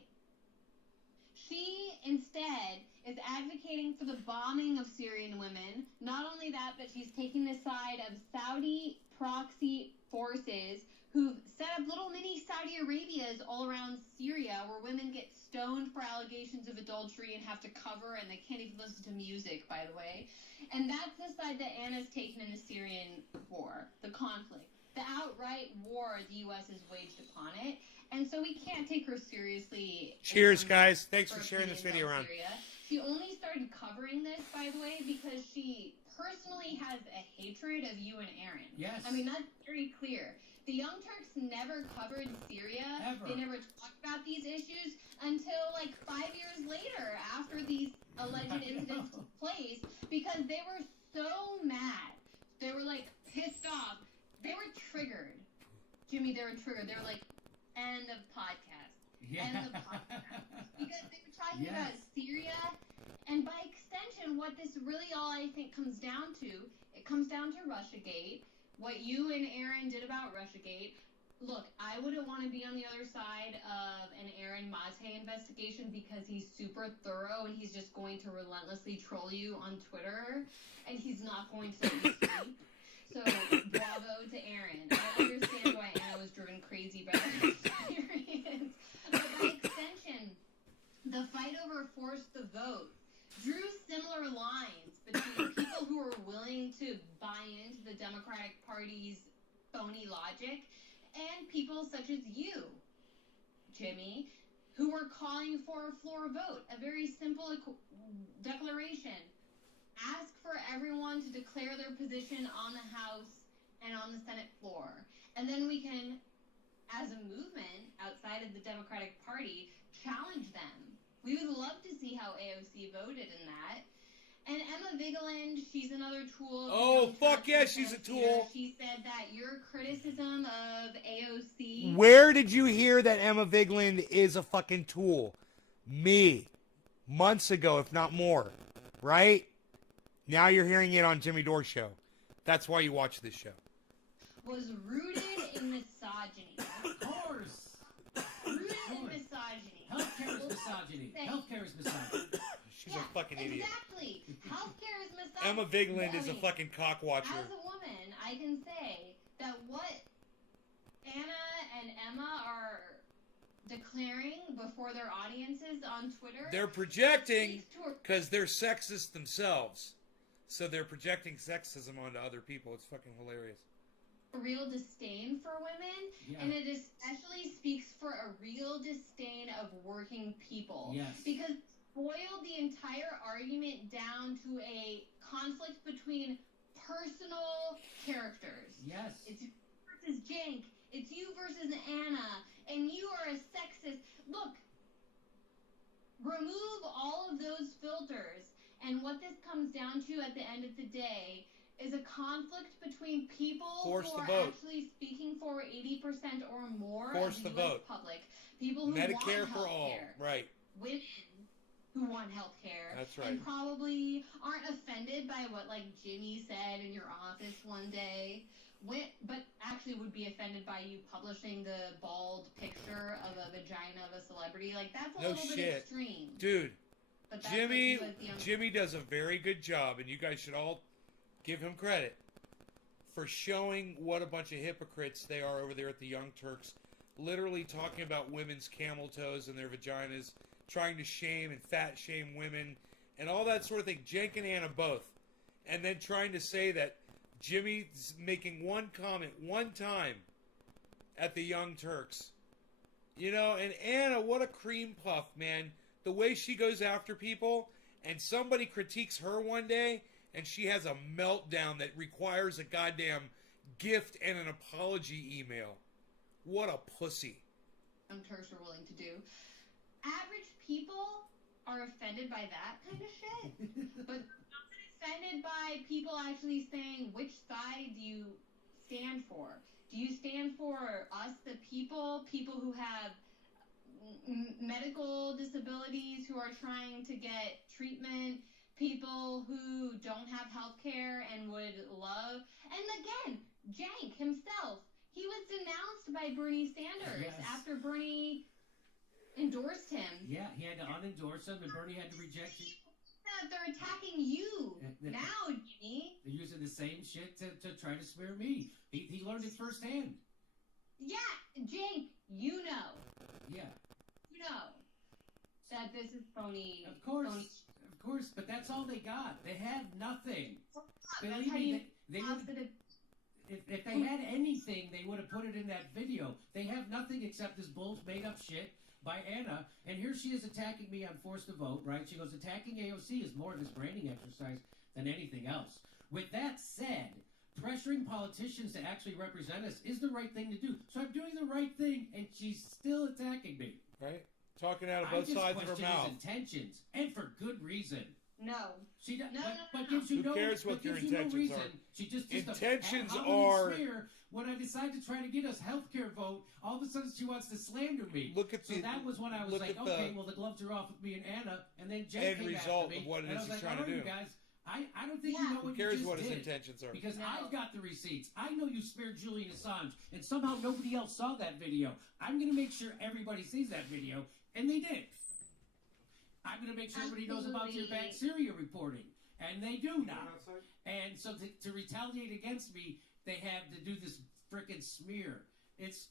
She, instead, is advocating for the bombing of Syrian women. Not only that, but she's taking the side of Saudi proxy forces who've set up little mini Saudi Arabias all around Syria where women get stoned for allegations of adultery and have to cover, and they can't even listen to music, by the way. And that's the side that Anna's taken in the Syrian war, the conflict. The outright war the U.S. has waged upon it. And so we can't take her seriously. Cheers, guys. Thanks for sharing this video around. Syria. She only started covering this, by the way, because she personally has a hatred of you and Aaron. Yes. I mean, that's very clear. The Young Turks never covered Syria. Ever. They never talked about these issues until like 5 years later after these alleged incidents took place because they were so mad. They were like pissed off. They were triggered. Jimmy, they were triggered. They were like, end of podcast. Yeah. End of podcast. Because they were talking about Syria, and by extension, what this really all I think comes down to, it comes down to Russiagate. What you and Aaron did about Russiagate. Look, I wouldn't want to be on the other side of an Aaron Mazhe investigation because he's super thorough and he's just going to relentlessly troll you on Twitter, and he's not going to let you sleep. So, bravo to Aaron. I understand why Anna was driven crazy by that experience. But by extension, the fight over Force the Vote drew similar lines between people who were willing to buy into the Democratic Party's phony logic and people such as you, Jimmy, who were calling for a floor vote, a very simple declaration. Ask for everyone to declare their position on the House and on the Senate floor. And then we can, as a movement outside of the Democratic Party, challenge them. We would love to see how AOC voted in that. And Emma Vigeland, she's another tool. Oh, fuck yeah, she's a tool. She said that your criticism of AOC... Where did you hear that Emma Vigeland is a fucking tool? Me. Months ago, if not more. Right? Now you're hearing it on Jimmy Dore Show. That's why you watch this show. Was rooted in misogyny. Of course. Rooted in misogyny. Healthcare is misogyny. Healthcare is misogyny. She's a fucking idiot. Exactly. Healthcare is misogyny. Emma Vigeland is a fucking cockwatcher. As a woman, I can say that what Anna and Emma are declaring before their audiences on Twitter... They're projecting because they're sexist themselves. So they're projecting sexism onto other people. It's fucking hilarious. A real disdain for women, and it especially speaks for a real disdain of working people. Yes. Because boiled the entire argument down to a conflict between personal characters. Yes. It's you versus Cenk. It's you versus Anna. And you are a sexist. Look, remove all of those filters, and what this comes down to at the end of the day is a conflict between people who are actually speaking for 80% or more of the U.S. public. People who Medicare want for all. healthcare. Right. Women who want health care. That's right. And probably aren't offended by what, like, Jimmy said in your office one day. But actually would be offended by you publishing the bald picture of a vagina of a celebrity. Like, that's a little bit extreme. Dude, But that's Jimmy does a very good job, and you guys should all give him credit for showing what a bunch of hypocrites they are over there at the Young Turks, literally talking about women's camel toes and their vaginas, trying to shame and fat shame women, and all that sort of thing. Cenk and Anna both. And then trying to say that Jimmy's making one comment one time at the Young Turks. You know, and Anna, what a cream puff, man. The way she goes after people, and somebody critiques her one day, and she has a meltdown that requires a goddamn gift and an apology email. What a pussy. Young Turks are willing to do. Average people are offended by that kind of shit, but not offended by people actually saying, which side do you stand for? Do you stand for us, the people who have medical disabilities, who are trying to get treatment, people who don't have health care and would love, and again, Jank himself, he was denounced by Bernie Sanders after Bernie endorsed him. Yeah, he had to unendorse him, and Bernie had to reject it. They're attacking you now, Jimmy. They're using the same shit to try to smear me. He learned it firsthand. Yeah, Jake, you know. Yeah. You know that this is phony. Of course. Phony. Of course, but that's all they got. They have nothing. Believe me, they would, if they had anything, they would have put it in that video. They have nothing except this made up shit by Anna, and here she is attacking me on Forced to Vote, right? She goes, attacking AOC is more of this branding exercise than anything else. With that said, pressuring politicians to actually represent us is the right thing to do. So I'm doing the right thing, and she's still attacking me. Right? Talking out of both sides of her mouth. His intentions, and for good reason. No. She does, no. But gives you Who cares what your intentions are? She just intentions are. When I decide to try to get us healthcare vote, all of a sudden she wants to slander me. Look at so that was when I was like, okay, well the gloves are off with me and Anna, and then Jen came after me. Of what it and is I was like, trying all to right, do. guys, I don't think you know what you just did. Who cares what his intentions are? Because I've got the receipts. I know you spared Julian Assange, and somehow nobody else saw that video. I'm going to make sure everybody sees that video, and they did. I'm going to make sure everybody knows about your bad Syria reporting, and they do now. And so to retaliate against me, they have to do this frickin' smear. It's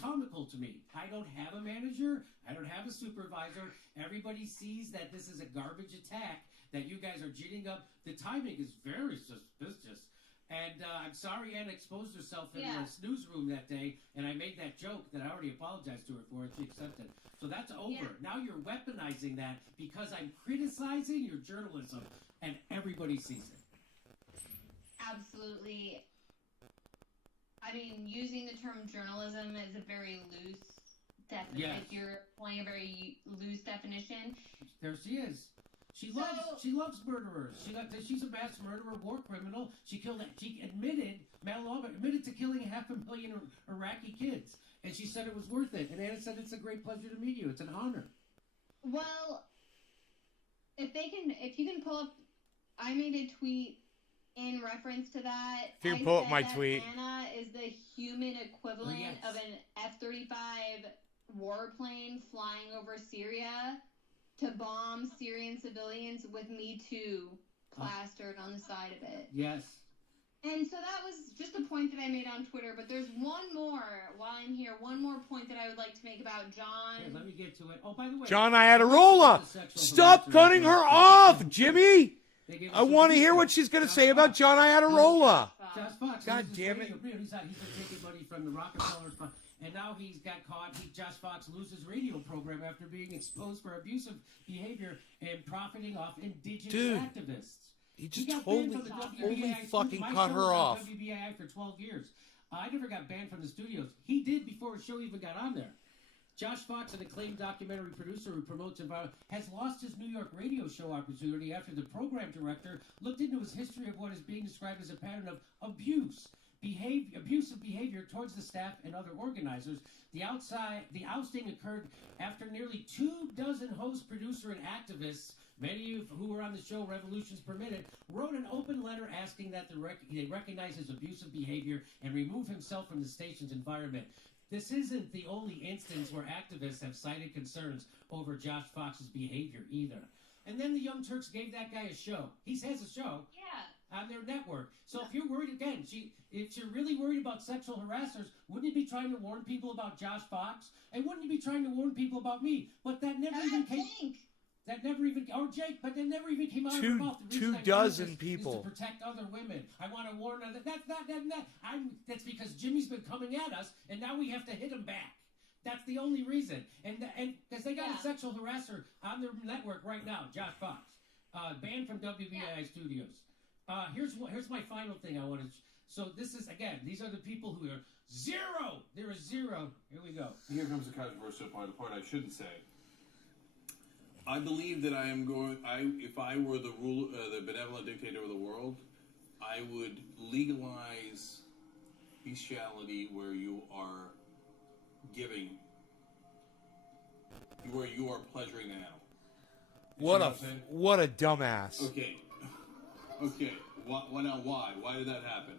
comical to me. I don't have a manager. I don't have a supervisor. Everybody sees that this is a garbage attack, that you guys are ginning up. The timing is very suspicious. And I'm sorry Anna exposed herself in the newsroom that day, and I made that joke that I already apologized to her for, and she accepted. So that's over. Yeah. Now you're weaponizing that because I'm criticizing your journalism, and everybody sees it. Absolutely. I mean, using the term journalism is a very loose definition. Yes. You're applying a very loose definition. There she is. She loves murderers. She's a mass murderer, war criminal. She admitted to killing 500,000 Iraqi kids, and she said it was worth it. And Anna said it's a great pleasure to meet you. It's an honor. Well, if you can pull up, I made a tweet in reference to that. If you can pull up my tweet. Anna is the human equivalent of an F-35 warplane flying over Syria to bomb Syrian civilians with Me Too plastered on the side of it. Yes. And so that was just a point that I made on Twitter, but there's one more point that I would like to make about John. Here, let me get to it. Oh, by the way, John Iadarola, stop cutting her off, Jimmy. I want to hear what she's going to say about John Iadarola. Josh Fox. God damn it. He's been taking money from the Rockefeller Fund, and now he's got caught. Josh Fox loses radio program after being exposed for abusive behavior and profiting off indigenous activists. He just got totally banned from the WBAI fucking My cut show her was on off. WBAI for 12 years. I never got banned from the studios. He did before his show even got on there. Josh Fox, an acclaimed documentary producer who promotes environment, has lost his New York radio show opportunity after the program director looked into his history of what is being described as a pattern of abusive behavior towards the staff and other organizers. The ousting occurred after nearly 24 hosts, producer, and activists, many of who were on the show Revolutions Permitted, wrote an open letter asking that they recognize his abusive behavior and remove himself from the station's environment. This isn't the only instance where activists have cited concerns over Josh Fox's behavior either. And then the Young Turks gave that guy a show. He has a show on their network. So if you're worried, again, if you're really worried about sexual harassers, wouldn't you be trying to warn people about Josh Fox? And wouldn't you be trying to warn people about me? But that never even came... that never even, or Jake, but that never even came out of Two- her mouth. The reason I 24 do this people. is to protect other women. I want to warn other. That's not that. That's because Jimmy's been coming at us, and now we have to hit him back. That's the only reason. And because they got a sexual harasser on their network right now, Josh Fox, banned from WBAI Studios. Here's my final thing I want to. So this is again. These are the people who are zero. There is zero. Here we go. Here comes the controversial part. The part I shouldn't say. I believe that I am going. If I were the the benevolent dictator of the world, I would legalize bestiality where you are giving, where you are pleasuring the animal. What a dumbass. Okay. Why now? Why? Why did that happen?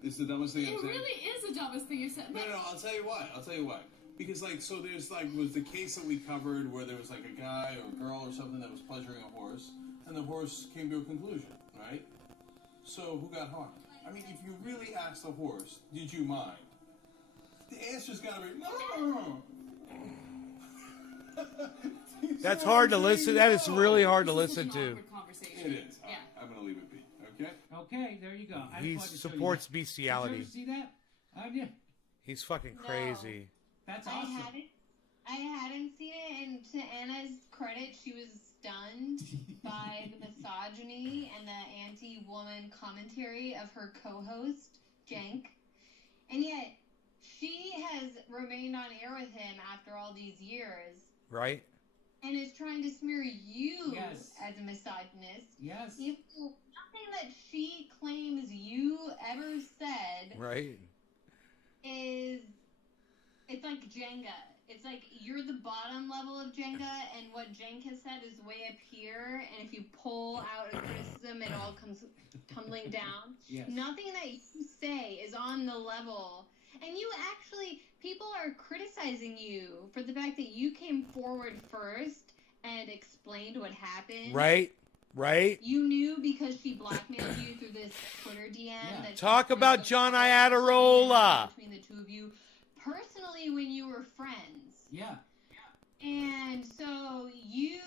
It's the dumbest thing I've said. It really is the dumbest thing you've said. No, I'll tell you why. Because, so there's, was the case that we covered where there was, a guy or a girl or something that was pleasuring a horse, and the horse came to a conclusion, right? So, who got harmed? I mean, if you really asked the horse, did you mind? The answer's gotta be, no! That's hard to listen. That is really hard to listen to. It is. Yeah. I'm gonna leave it be, okay? Okay, there you go. I He just wanted to show you supports that. bestiality. Did you ever see that? Yeah. He's fucking crazy. That's awesome. I hadn't seen it, and to Anna's credit, she was stunned by the misogyny and the anti-woman commentary of her co-host, Jenk. And yet, she has remained on air with him after all these years. Right? And is trying to smear you Yes. as a misogynist. Yes. Even though nothing that she claims you ever said Right? is, it's like Jenga. It's like you're the bottom level of Jenga, and what Jenk has said is way up here, and if you pull out a criticism, it all comes tumbling down. Yes. Nothing that you say is on the level. And you actually, people are criticizing you for the fact that you came forward first and explained what happened. Right? You knew because she blackmailed you through this Twitter DM. Yeah. That she Talk put about the John fight Iadarola. between the two of you, personally, when you were friends. Yeah. And so you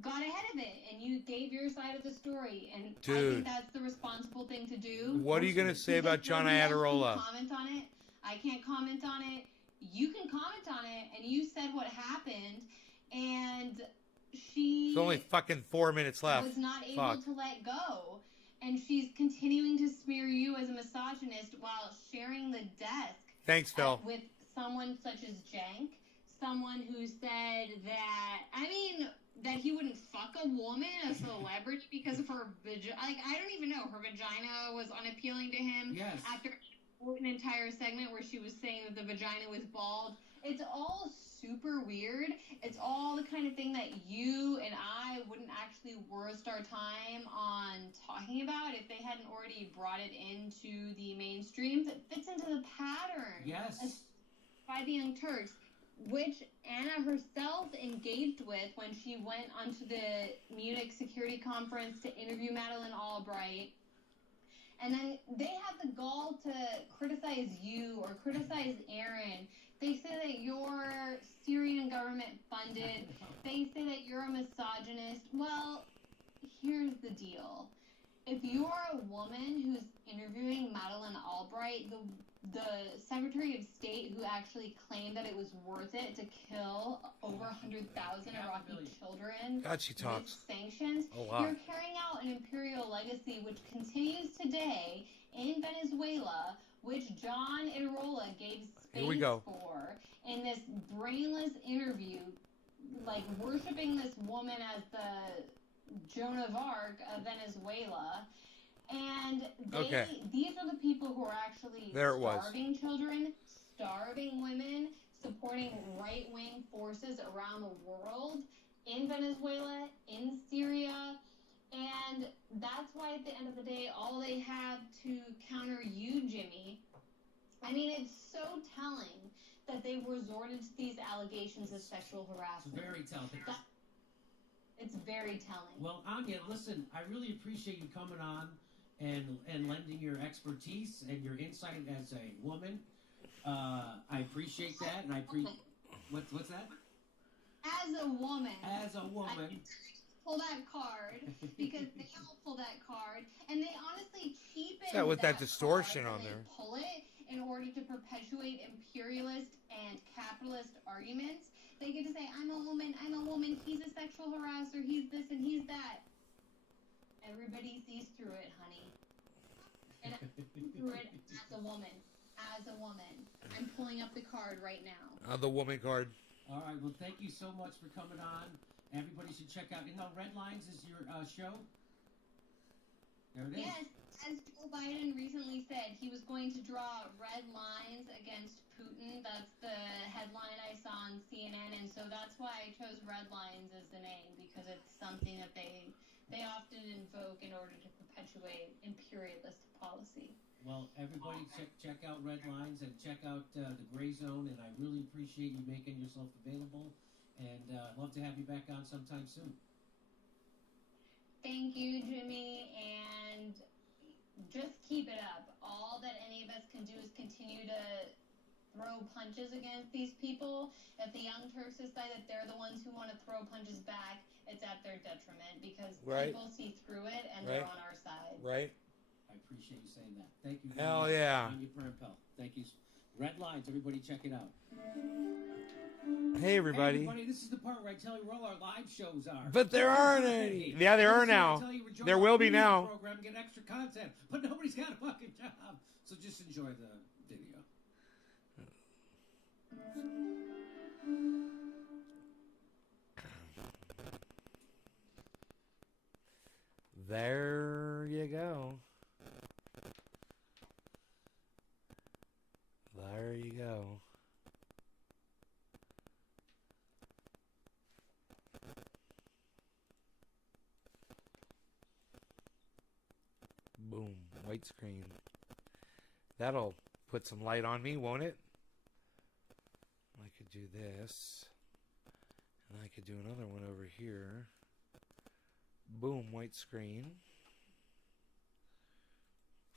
got ahead of it, and you gave your side of the story, and I Dude. think that's the responsible thing to do. What are you going to say about Because John nobody else can Iadarola? Comment on it. I can't comment on it. You can comment on it, and you said what happened, and she There's only fucking 4 minutes left. was not able Fuck. to let go, and she's continuing to smear you as a misogynist while sharing the desk Thanks, Phil. with someone such as Jenk, someone who said that, that he wouldn't fuck a woman, a celebrity, because of her vagina. I don't even know. Her vagina was unappealing to him. Yes. After an entire segment where she was saying that the vagina was bald. It's all super weird. It's all the kind of thing that you and I wouldn't actually waste our time on talking about if they hadn't already brought it into the mainstream. It fits into the pattern. Yes. By the Young Turks, which Anna herself engaged with when she went onto the Munich Security Conference to interview Madeleine Albright. And then they have the gall to criticize you or criticize Aaron. They say that you're Syrian government funded. They say that you're a misogynist. Well, here's the deal. If you are a woman who's interviewing Madeleine Albright, the Secretary of State who actually claimed that it was worth it to kill over 100,000 Iraqi children God, she talks with sanctions, a lot. you're carrying out an imperial legacy which continues today in Venezuela, which John Iadarola gave Here we space go. for in this brainless interview, worshiping this woman as the Joan of Arc of Venezuela. And these are the people who are actually starving children, starving women, supporting right-wing forces around the world, in Venezuela, in Syria. And that's why at the end of the day, all they have to counter you, Jimmy, it's so telling that they've resorted to these allegations of sexual harassment. It's very telling. It's very telling. Well, Anya, listen, I really appreciate you coming on and lending your expertise and your insight as a woman. I appreciate that, and what's that? As as a woman. As a woman. Pull that card because they all pull that card, and they honestly cheapen Yeah, with that distortion card on when there. they pull it in order to perpetuate imperialist and capitalist arguments. They get to say, I'm a woman, he's a sexual harasser, he's this and he's that. Everybody sees through it, honey. And I see through it as a woman. As a woman. I'm pulling up the card right now. The woman card. All right. Well, thank you so much for coming on. Everybody should check out. You know, Red Lines is your show. There it is. Yes, as Joe Biden recently said, he was going to draw red lines against Putin. That's the headline I saw on CNN, and so that's why I chose Red Lines as the name, because it's something that they often invoke in order to perpetuate imperialist policy. Well, everybody check out Red Lines and check out the Gray Zone, and I really appreciate you making yourself available, and I'd love to have you back on sometime soon. Thank you, Jimmy, and just keep it up. All that any of us can do is continue to throw punches against these people. If the Young Turks decide that they're the ones who want to throw punches back, it's at their detriment, because people see through it and they're on our side. Right. I appreciate you saying that. Thank you. Hell yeah. Anya Parampel. Thank you. Red Lines, everybody check it out. Hey, everybody. Hey, everybody, this is the part where I tell you where all our live shows are. But there aren't any. Yeah, there are now. There will be now. Program, get extra content, but nobody's got a fucking job. So just enjoy the video. There you go. There you go. Boom. White screen. That'll put some light on me, won't it? I could do this. And I could do another one over here. Boom. White screen.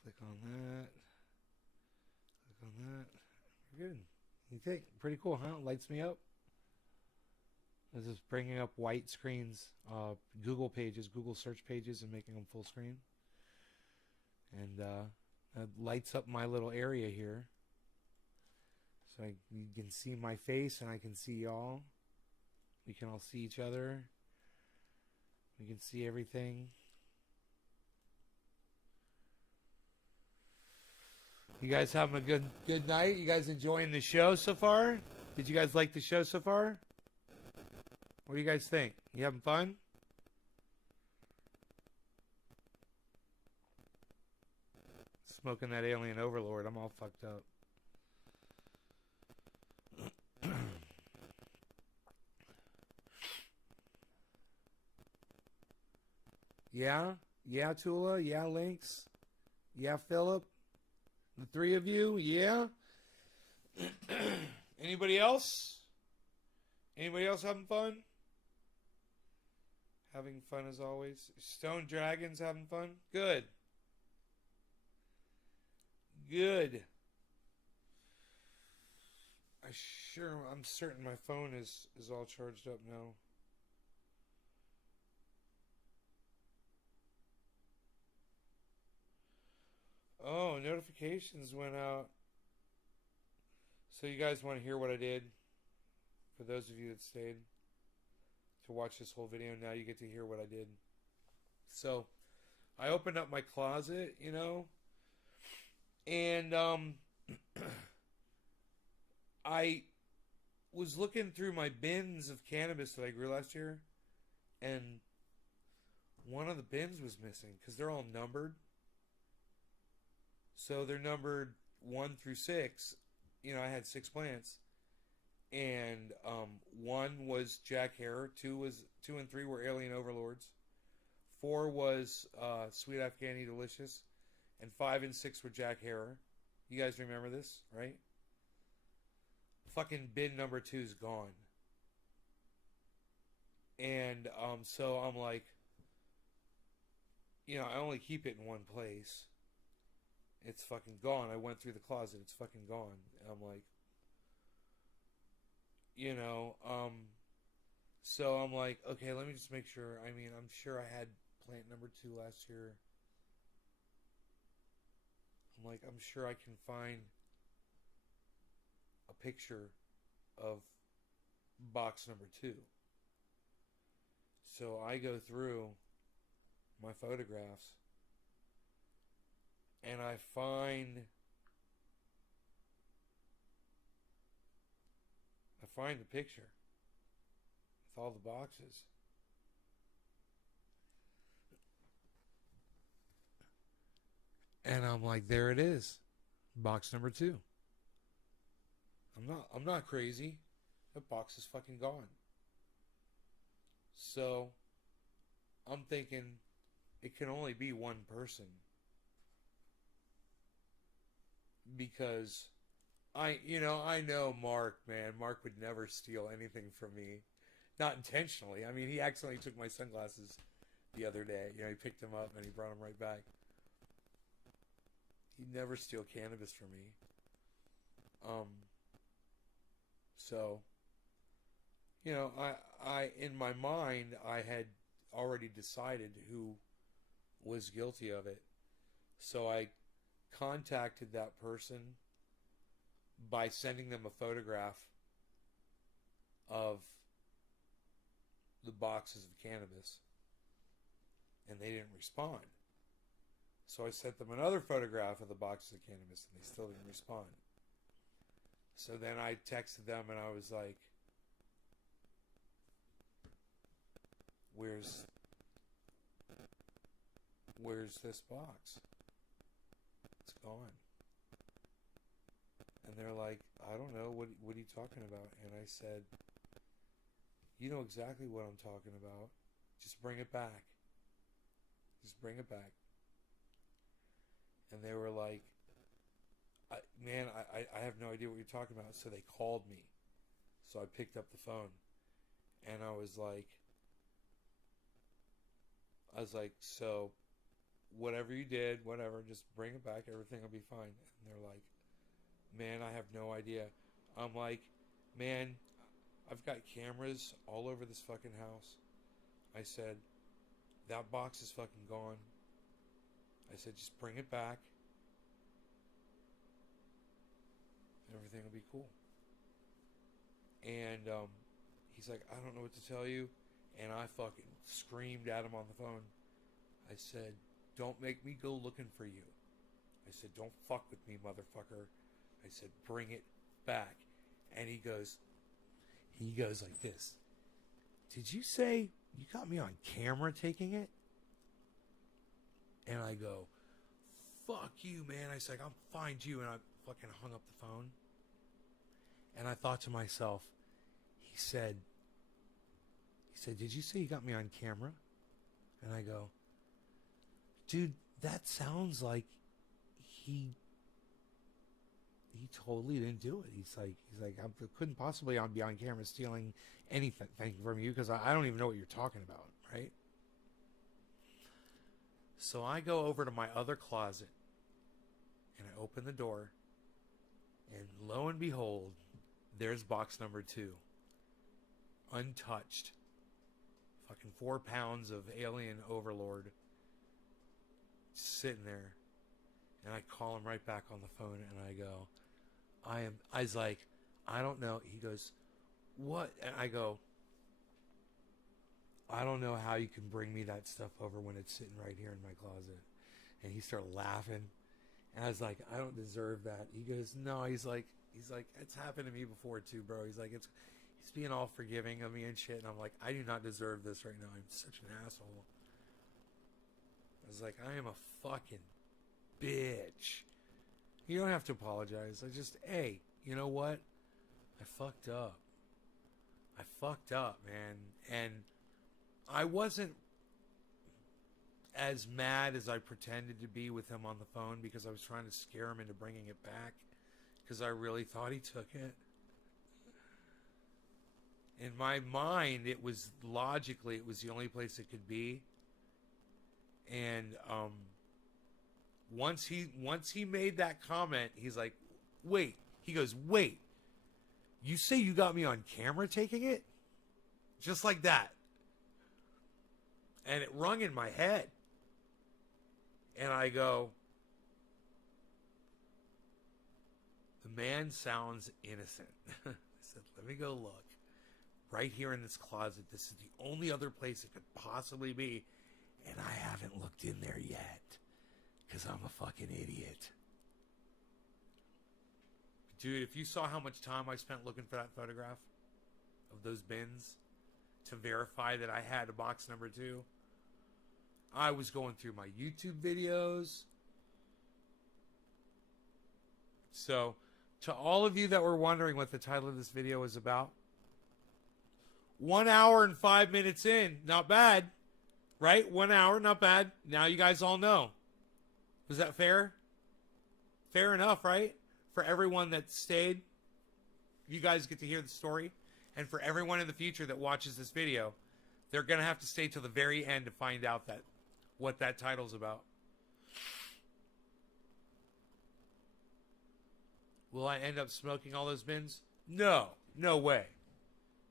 Click on that. Click on that. Good. You think? Pretty cool, huh? Lights me up. This is bringing up white screens, Google pages, Google search pages, and making them full screen. And it lights up my little area here. So you can see my face and I can see y'all. We can all see each other. We can see everything. You guys having a good night? You guys enjoying the show so far? Did you guys like the show so far? What do you guys think? You having fun? Smoking that Alien Overlord. I'm all fucked up. Yeah? Yeah, Tula? Yeah, Lynx? Yeah, Philip? The three of you? Yeah? Anybody else? Anybody else having fun? Having fun as always. Stone Dragons having fun? Good. Good. I'm certain my phone is all charged up now. Oh, notifications went out. So you guys want to hear what I did? For those of you that stayed to watch this whole video, now you get to hear what I did. So, I opened up my closet, you know, and I was looking through my bins of cannabis that I grew last year, and one of the bins was missing because they're all numbered. So they're numbered 1 through 6. You know, I had 6 plants, and 1 was Jack Herer, 2 and 3 were Alien Overlords, 4 was Sweet Afghani Delicious, and 5 and 6 were Jack Herer. You guys remember this, right? Fucking bin number 2 is gone. And so I'm like, you know, I only keep it in one place. It's fucking gone. I went through the closet. It's fucking gone. I'm like, you know, So I'm like, okay, let me just make sure. I mean, I'm sure I had plant number 2 last year. I'm like, I'm sure I can find a picture of box number 2. So I go through my photographs and I find the picture with all the boxes. And I'm like, there it is. Box number 2. I'm not crazy. That box is fucking gone. So I'm thinking it can only be one person. Because I know Mark, man. Mark would never steal anything from me. Not intentionally. I mean, he accidentally took my sunglasses the other day. He picked them up and he brought them right back. He'd never steal cannabis from me. So, I in my mind, I had already decided who was guilty of it. So I contacted that person by sending them a photograph of the boxes of cannabis, and they didn't respond. So I sent them another photograph of the boxes of cannabis, and they still didn't respond. So then I texted them, and I was like, where's this box? It's gone. And they're like, I don't know, what are you talking about? And I said, you know exactly what I'm talking about. Just bring it back. Just bring it back. And they were like, I have no idea what you're talking about. So they called me. So I picked up the phone. And I was like, so whatever you did, whatever, just bring it back. Everything will be fine. And they're like, man, I have no idea. I'm like, man, I've got cameras all over this fucking house. I said, that box is fucking gone. I said, just bring it back. Everything will be cool. And he's like, I don't know what to tell you. And I fucking screamed at him on the phone. I said, don't make me go looking for you. I said, don't fuck with me, motherfucker. I said, bring it back. And he goes like this. Did you say you got me on camera taking it? And I go, fuck you, man. I said, I'll find you. And I fucking hung up the phone. And I thought to myself, he said, did you say you got me on camera? And I go, dude, that sounds like he totally didn't do it. He's like, I couldn't possibly be on camera stealing anything from you because I don't even know what you're talking about, right? So I go over to my other closet and I open the door, and lo and behold, there's box number 2. Untouched. Fucking 4 pounds of alien overlord sitting there. And I call him right back on the phone and I go, I was like, I don't know. He goes, what? And I go, I don't know how you can bring me that stuff over when it's sitting right here in my closet. And he started laughing. And I was like, I don't deserve that. He goes, no. He's like, it's happened to me before too, bro. He's like, he's being all forgiving of me and shit. And I'm like, I do not deserve this right now. I'm such an asshole. I was like, I am a fucking bitch. You don't have to apologize. I just, hey, you know what? I fucked up, man. And I wasn't as mad as I pretended to be with him on the phone because I was trying to scare him into bringing it back because I really thought he took it. In my mind, it was logically, it was the only place it could be. And once he made that comment, he's like, wait. He goes, wait. You say you got me on camera taking it? Just like that. And it rung in my head. And I go, the man sounds innocent. I said, let me go look. Right here in this closet. This is the only other place it could possibly be. And I haven't looked in there yet. Because I'm a fucking idiot. Dude, if you saw how much time I spent looking for that photograph of those bins to verify that I had a box number 2, I was going through my YouTube videos. So, to all of you that were wondering what the title of this video was about, 1 hour and 5 minutes in, not bad, right? 1 hour, not bad. Now you guys all know. Was that fair? Fair enough, right? For everyone that stayed, you guys get to hear the story. And for everyone in the future that watches this video, they're going to have to stay till the very end to find out that what that title's about. Will I end up smoking all those bins? No. No way.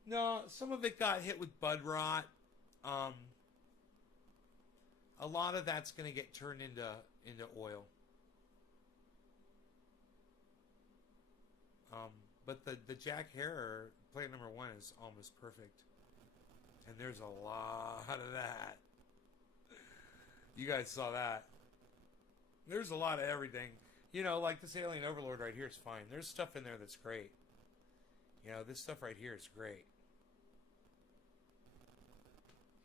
No, some of it got hit with bud rot. A lot of that's going to get turned into oil. But the Jack Herer plant number 1 is almost perfect. And there's a lot of that. You guys saw that. There's a lot of everything. You know, like this Alien Overlord right here is fine. There's stuff in there that's great. You know, this stuff right here is great.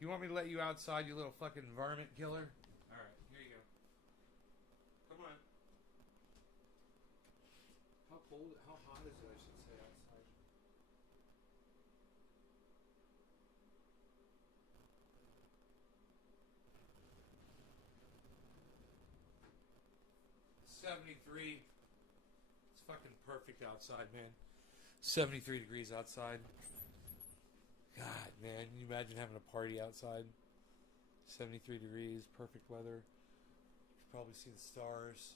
You want me to let you outside, you little fucking varmint killer? Alright, here you go. Come on. How hot is it, I should say, outside? $73. It's fucking perfect outside, man. 73 degrees outside. God, man, can you imagine having a party outside? 73 degrees, perfect weather. You can probably see the stars.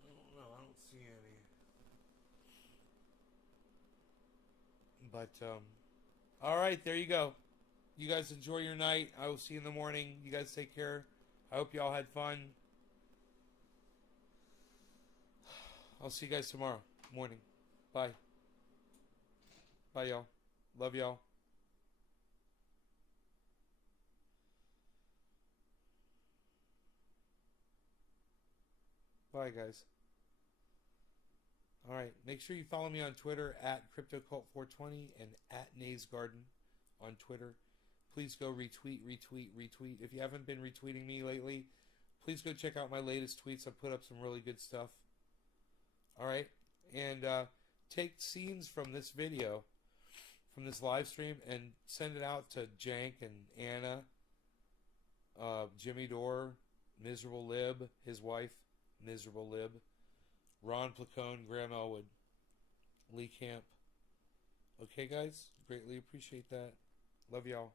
I don't know, I don't see any. But, alright, there you go. You guys enjoy your night. I will see you in the morning. You guys take care. I hope you all had fun. I'll see you guys tomorrow morning. Bye. Bye, y'all. Love y'all. Bye, guys. All right. Make sure you follow me on Twitter at CryptoCult420 and at Nays Garden on Twitter. Please go retweet. If you haven't been retweeting me lately, please go check out my latest tweets. I put up some really good stuff. All right. And take scenes from this video, from this live stream, and send it out to Jank and Anna, Jimmy Dore, Miserable Lib, his wife, Miserable Lib, Ron Placone, Graham Elwood, Lee Camp. Okay, guys? Greatly appreciate that. Love y'all.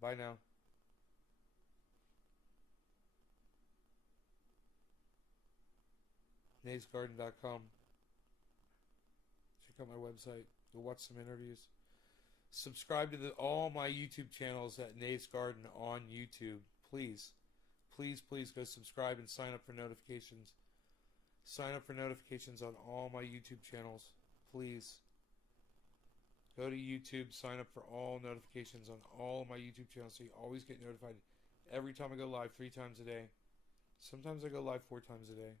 Bye now. NaysGarden.com. Check out my website. Go watch some interviews. Subscribe to all my YouTube channels at Nays Garden on YouTube. Please. Please go subscribe and sign up for notifications. Sign up for notifications on all my YouTube channels. Please. Go to YouTube, sign up for all notifications on all my YouTube channels so you always get notified every time I go live 3 times a day. Sometimes I go live 4 times a day.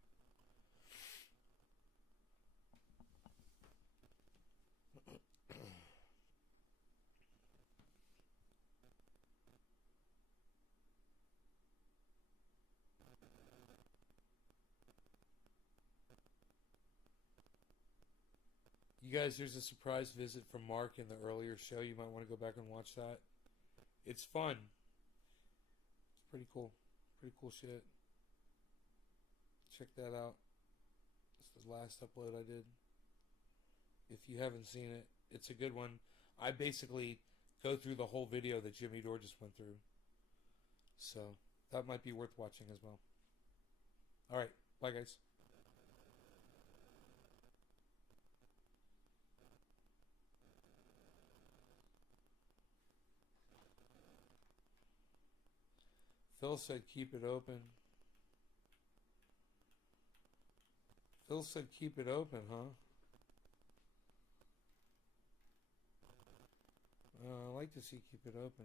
You guys, there's a surprise visit from Mark in the earlier show. You might want to go back and watch that. It's fun. It's pretty cool. Pretty cool shit. Check that out. It's the last upload I did. If you haven't seen it, it's a good one. I basically go through the whole video that Jimmy Dore just went through. So, that might be worth watching as well. Alright, bye guys. Phil said keep it open. Phil said keep it open, huh? I like to see keep it open.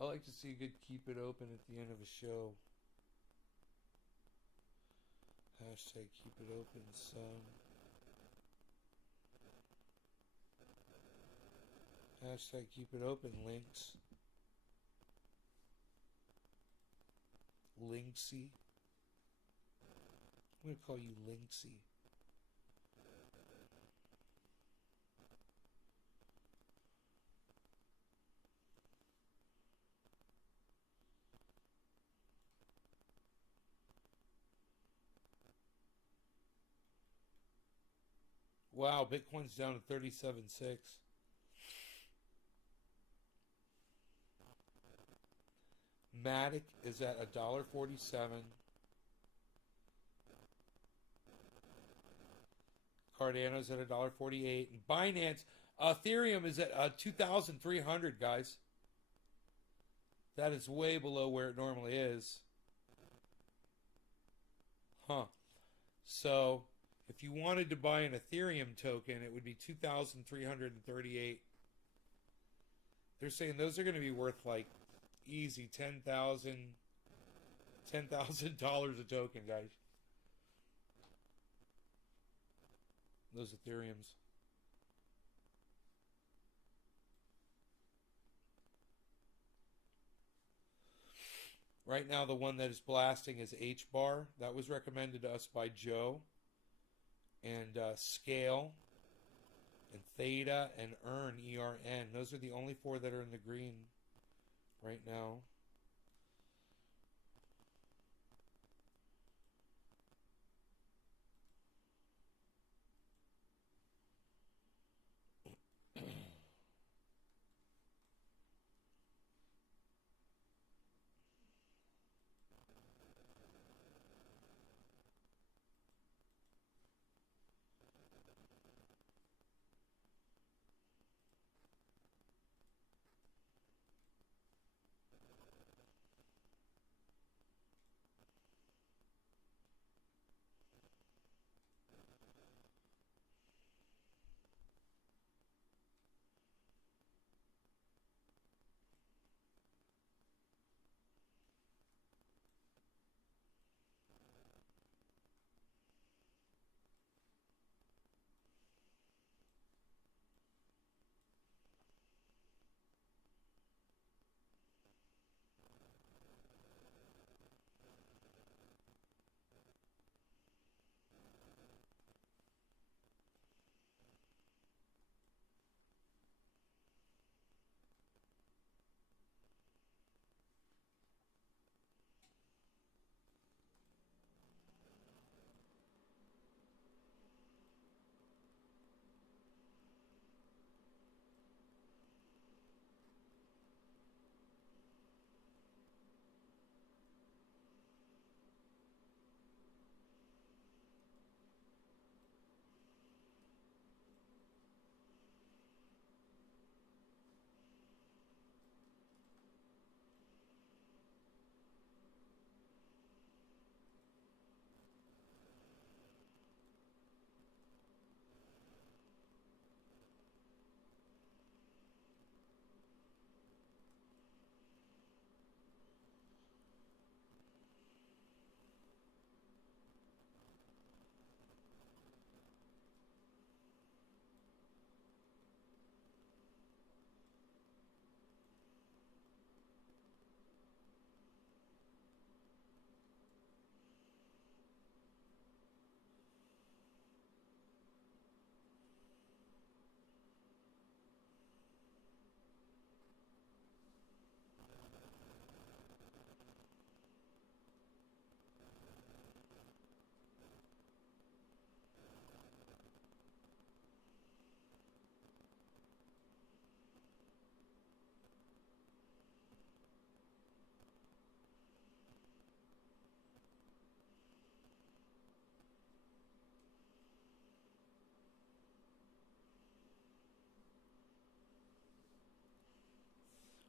I like to see a good keep it open at the end of a show. Hashtag keep it open, son. Hashtag keep it open, Lynx. Lynxy. I'm going to call you Lynxy. Wow, Bitcoin's down to 37.6. Matic is at $1.47. Cardano's at $1.48. And Binance, Ethereum is at 2,300, guys. That is way below where it normally is. Huh. So, if you wanted to buy an Ethereum token, it would be 2,338. They're saying those are going to be worth like easy $10,000 a token, guys. Those Ethereums. Right now, the one that is blasting is HBAR. That was recommended to us by Joe. And Scale, and Theta, and Earn, ERN. Those are the only four that are in the green right now.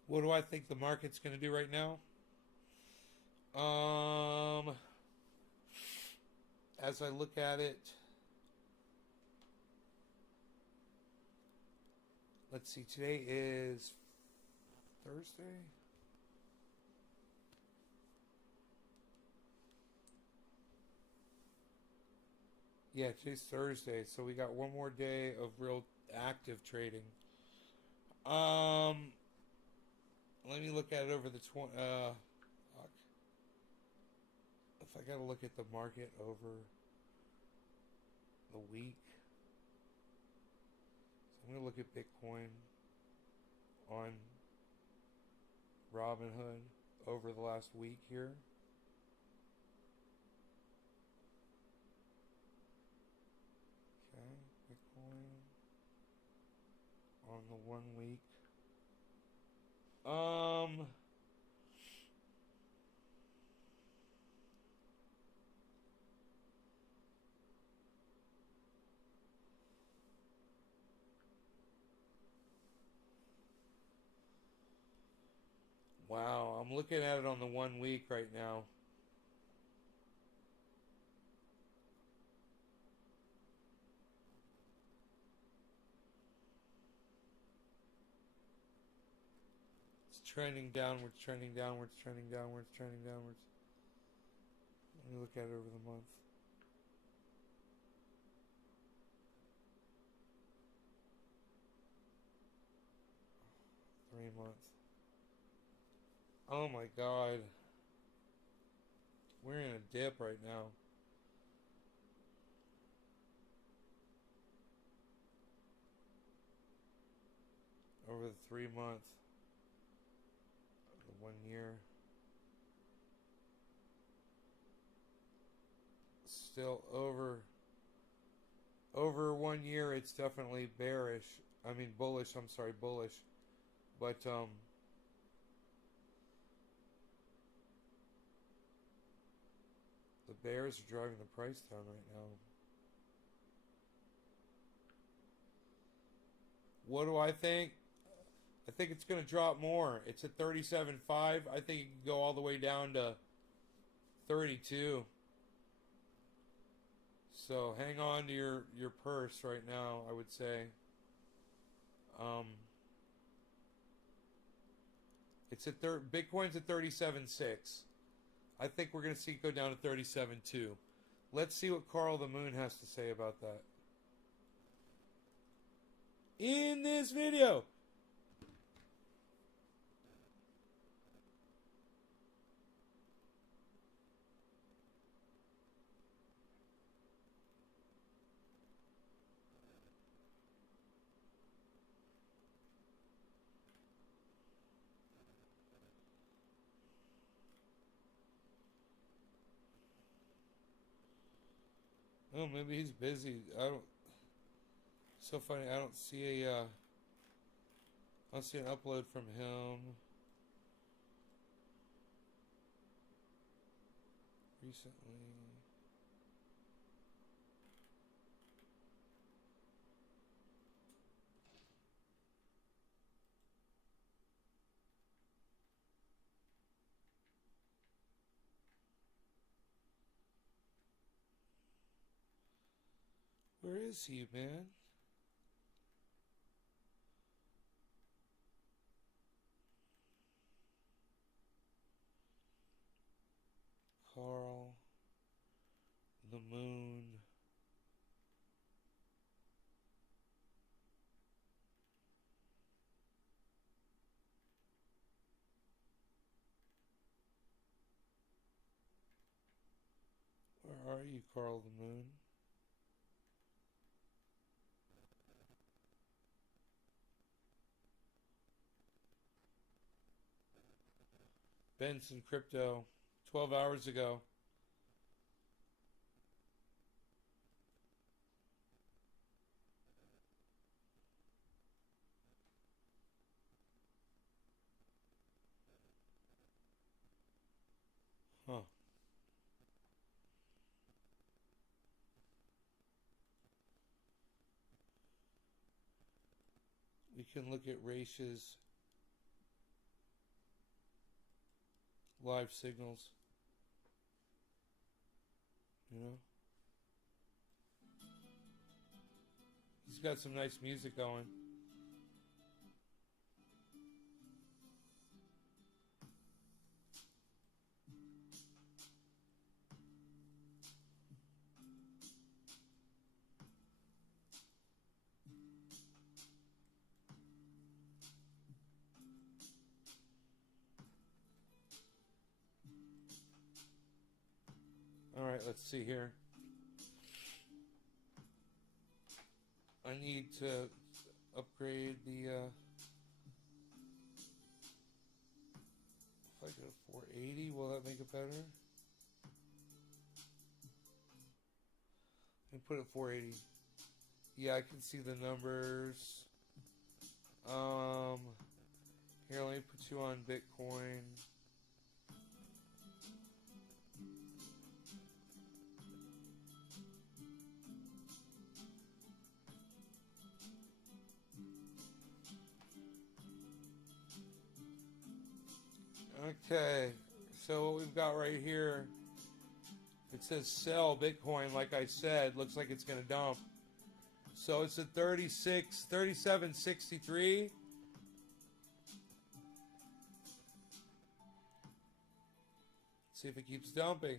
What do I think the market's going to do right now? As I look at it, let's see, today is Thursday. Yeah, today's Thursday, so we got one more day of real active trading. Let me look at it over the fuck. If I gotta look at the market over the week, so I'm gonna look at Bitcoin on Robinhood over the last week here. Okay, Bitcoin on the 1 week. Wow, I'm looking at it on the 1 week right now. It's trending downwards, trending downwards, trending downwards, trending downwards. Let me look at it over the month. Three months. Oh my God. We're in a dip right now. Over the 3 months. The 1 year. Still over 1 year, it's definitely bearish. I mean bullish, I'm sorry, bullish. But the bears are driving the price down right now. What do I think? I think it's going to drop more. It's at 37.5. I think it can go all the way down to 32. So hang on to your purse right now, I would say. It's at Bitcoin's at 37.6. I think we're going to see it go down to 37.2. Let's see what Carl the Moon has to say about that in this video. Oh, maybe he's busy. So funny. I don't see an upload from him recently. Where is he, man? Carl the Moon. Where are you, Carl the Moon? Benson Crypto, 12 hours ago. Huh. We can look at Raich's live signals. You know? He's got some nice music going. All right, let's see here. I need to upgrade the, if I go to 480, will that make it better? And put it 480. Yeah, I can see the numbers. Here, let me put you on Bitcoin. Okay, so what we've got right here, it says sell Bitcoin, like I said, looks like it's going to dump. So it's at 37.63. See if it keeps dumping.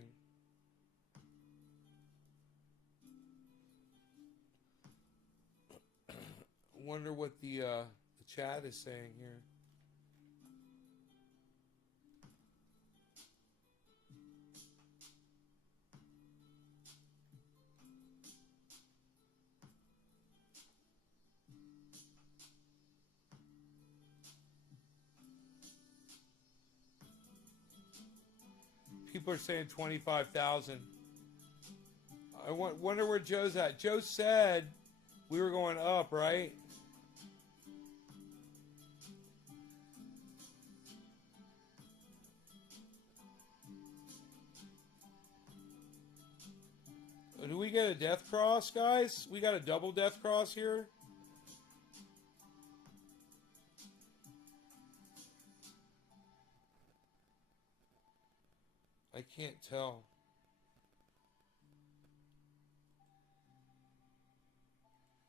Wonder what the chat is saying here. People are saying 25,000. I wonder where Joe's at. Joe said we were going up, right? Do we get a death cross, guys? We got a double death cross here. I can't tell.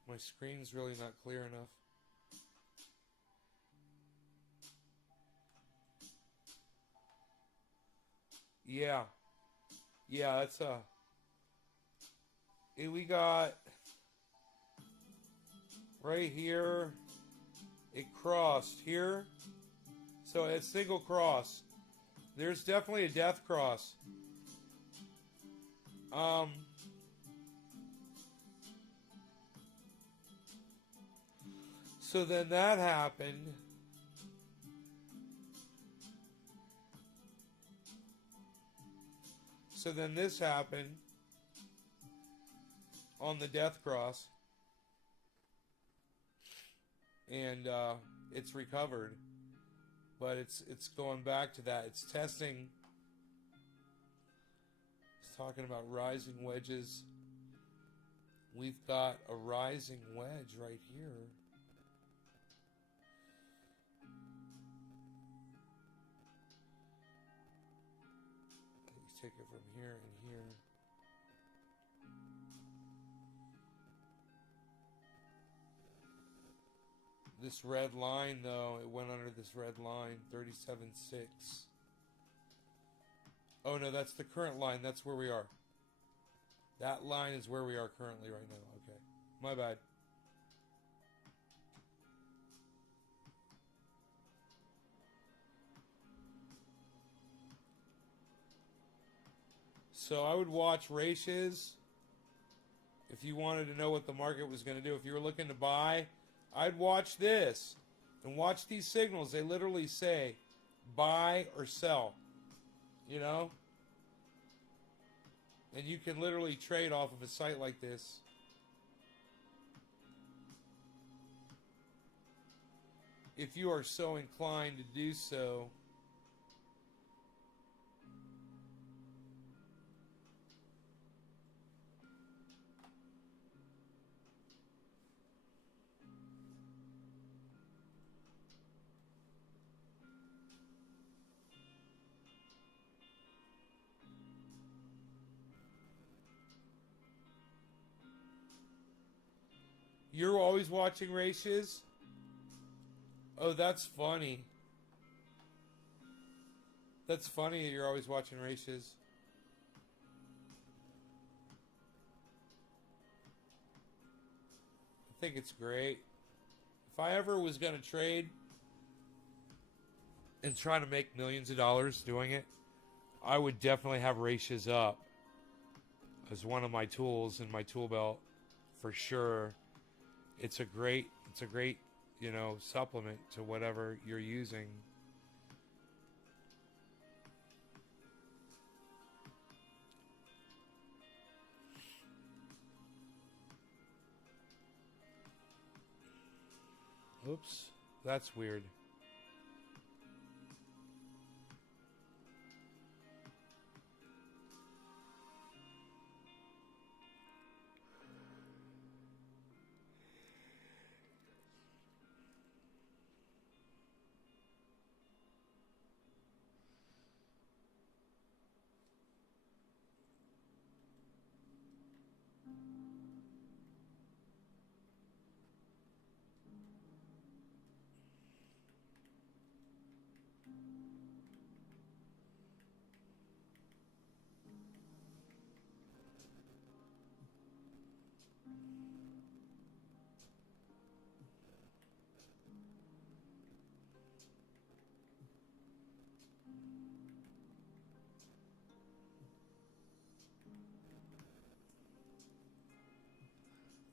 My screen's really not clear enough. Yeah. Yeah, that's we got right here, it crossed here. So it's single cross. There's definitely a death cross. So then that happened. So then this happened on the death cross. And it's recovered. But it's going back to that. It's testing. It's talking about rising wedges. We've got a rising wedge right here. Let's take it from here and here. This red line, though, it went under this red line, 37.6. Oh, no, that's the current line. That's where we are. That line is where we are currently right now. Okay. My bad. So I would watch ratios if you wanted to know what the market was going to do. If you were looking to buy, I'd watch this and watch these signals. They literally say buy or sell, you know? And you can literally trade off of a site like this. If you are so inclined to do so. You're always watching races? Oh, that's funny. That's funny that you're always watching races. I think it's great. If I ever was going to trade and try to make millions of dollars doing it, I would definitely have races up as one of my tools in my tool belt for sure. It's a great, you know, supplement to whatever you're using. Oops, that's weird.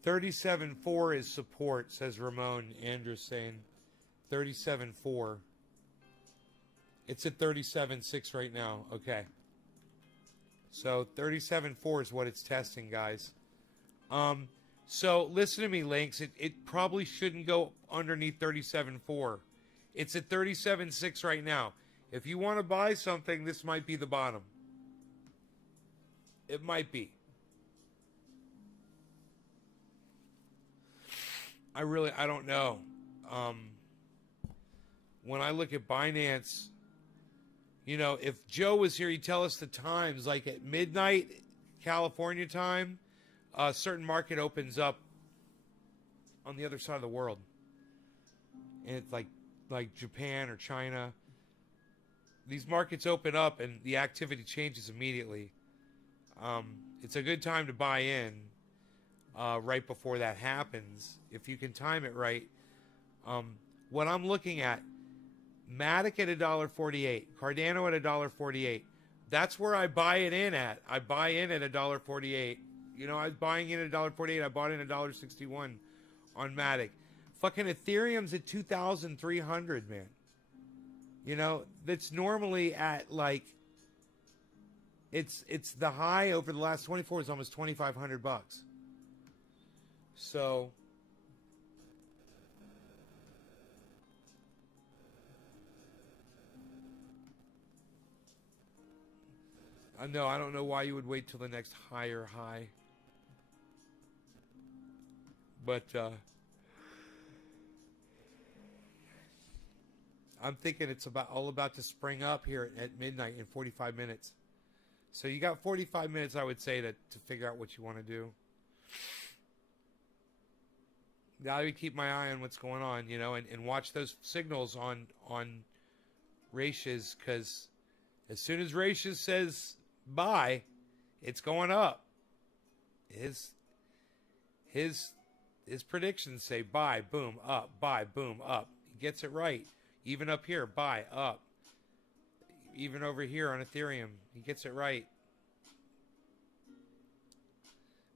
$37.4 is support, says Ramon Anderson. 37.4. It's at 37.6 right now. Okay. So 37.4 is what it's testing, guys. So listen to me, Lynx. It probably shouldn't go underneath 37.4. It's at 37.6 right now. If you want to buy something, this might be the bottom. It might be. I don't know. When I look at Binance, you know, if Joe was here, he'd tell us the times. Like at midnight, California time, a certain market opens up on the other side of the world. And it's like Japan or China. These markets open up and the activity changes immediately. It's a good time to buy in. Right before that happens, if you can time it right. What I'm looking at, Matic at $1.48, Cardano at $1.48. That's where I buy it in at. I buy in at $1.48. You know, I was buying in at $1.48. I bought in at $1.61 on Matic. Fucking Ethereum's at 2,300, man. You know, that's normally at like, it's the high over the last 24 is almost $2,500. So, I don't know why you would wait till the next higher high. But, I'm thinking it's all about to spring up here at midnight in 45 minutes. So you got 45 minutes, I would say, to figure out what you want to do. Now I keep my eye on what's going on, you know, and watch those signals on Ratios, because as soon as Ratios says buy, it's going up. His predictions say buy, boom, up, buy, boom, up. He gets it right. Even up here, buy, up. Even over here on Ethereum, he gets it right.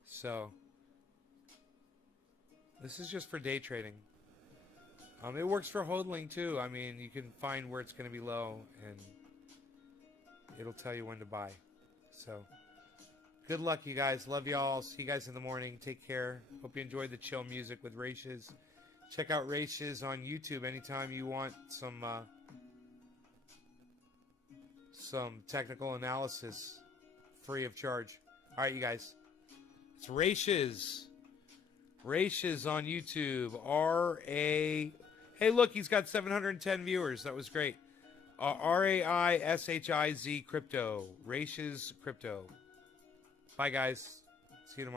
So this is just for day trading. It works for hodling too. I mean, you can find where it's going to be low, and it'll tell you when to buy. So, good luck, you guys. Love y'all. See you guys in the morning. Take care. Hope you enjoyed the chill music with Ratios. Check out Ratios on YouTube anytime you want some technical analysis, free of charge. All right, you guys. It's Ratios. Ratios on YouTube. R-A... Hey, look, he's got 710 viewers. That was great. R-A-I-S-H-I-Z Crypto. Ratios Crypto. Bye, guys. See you tomorrow.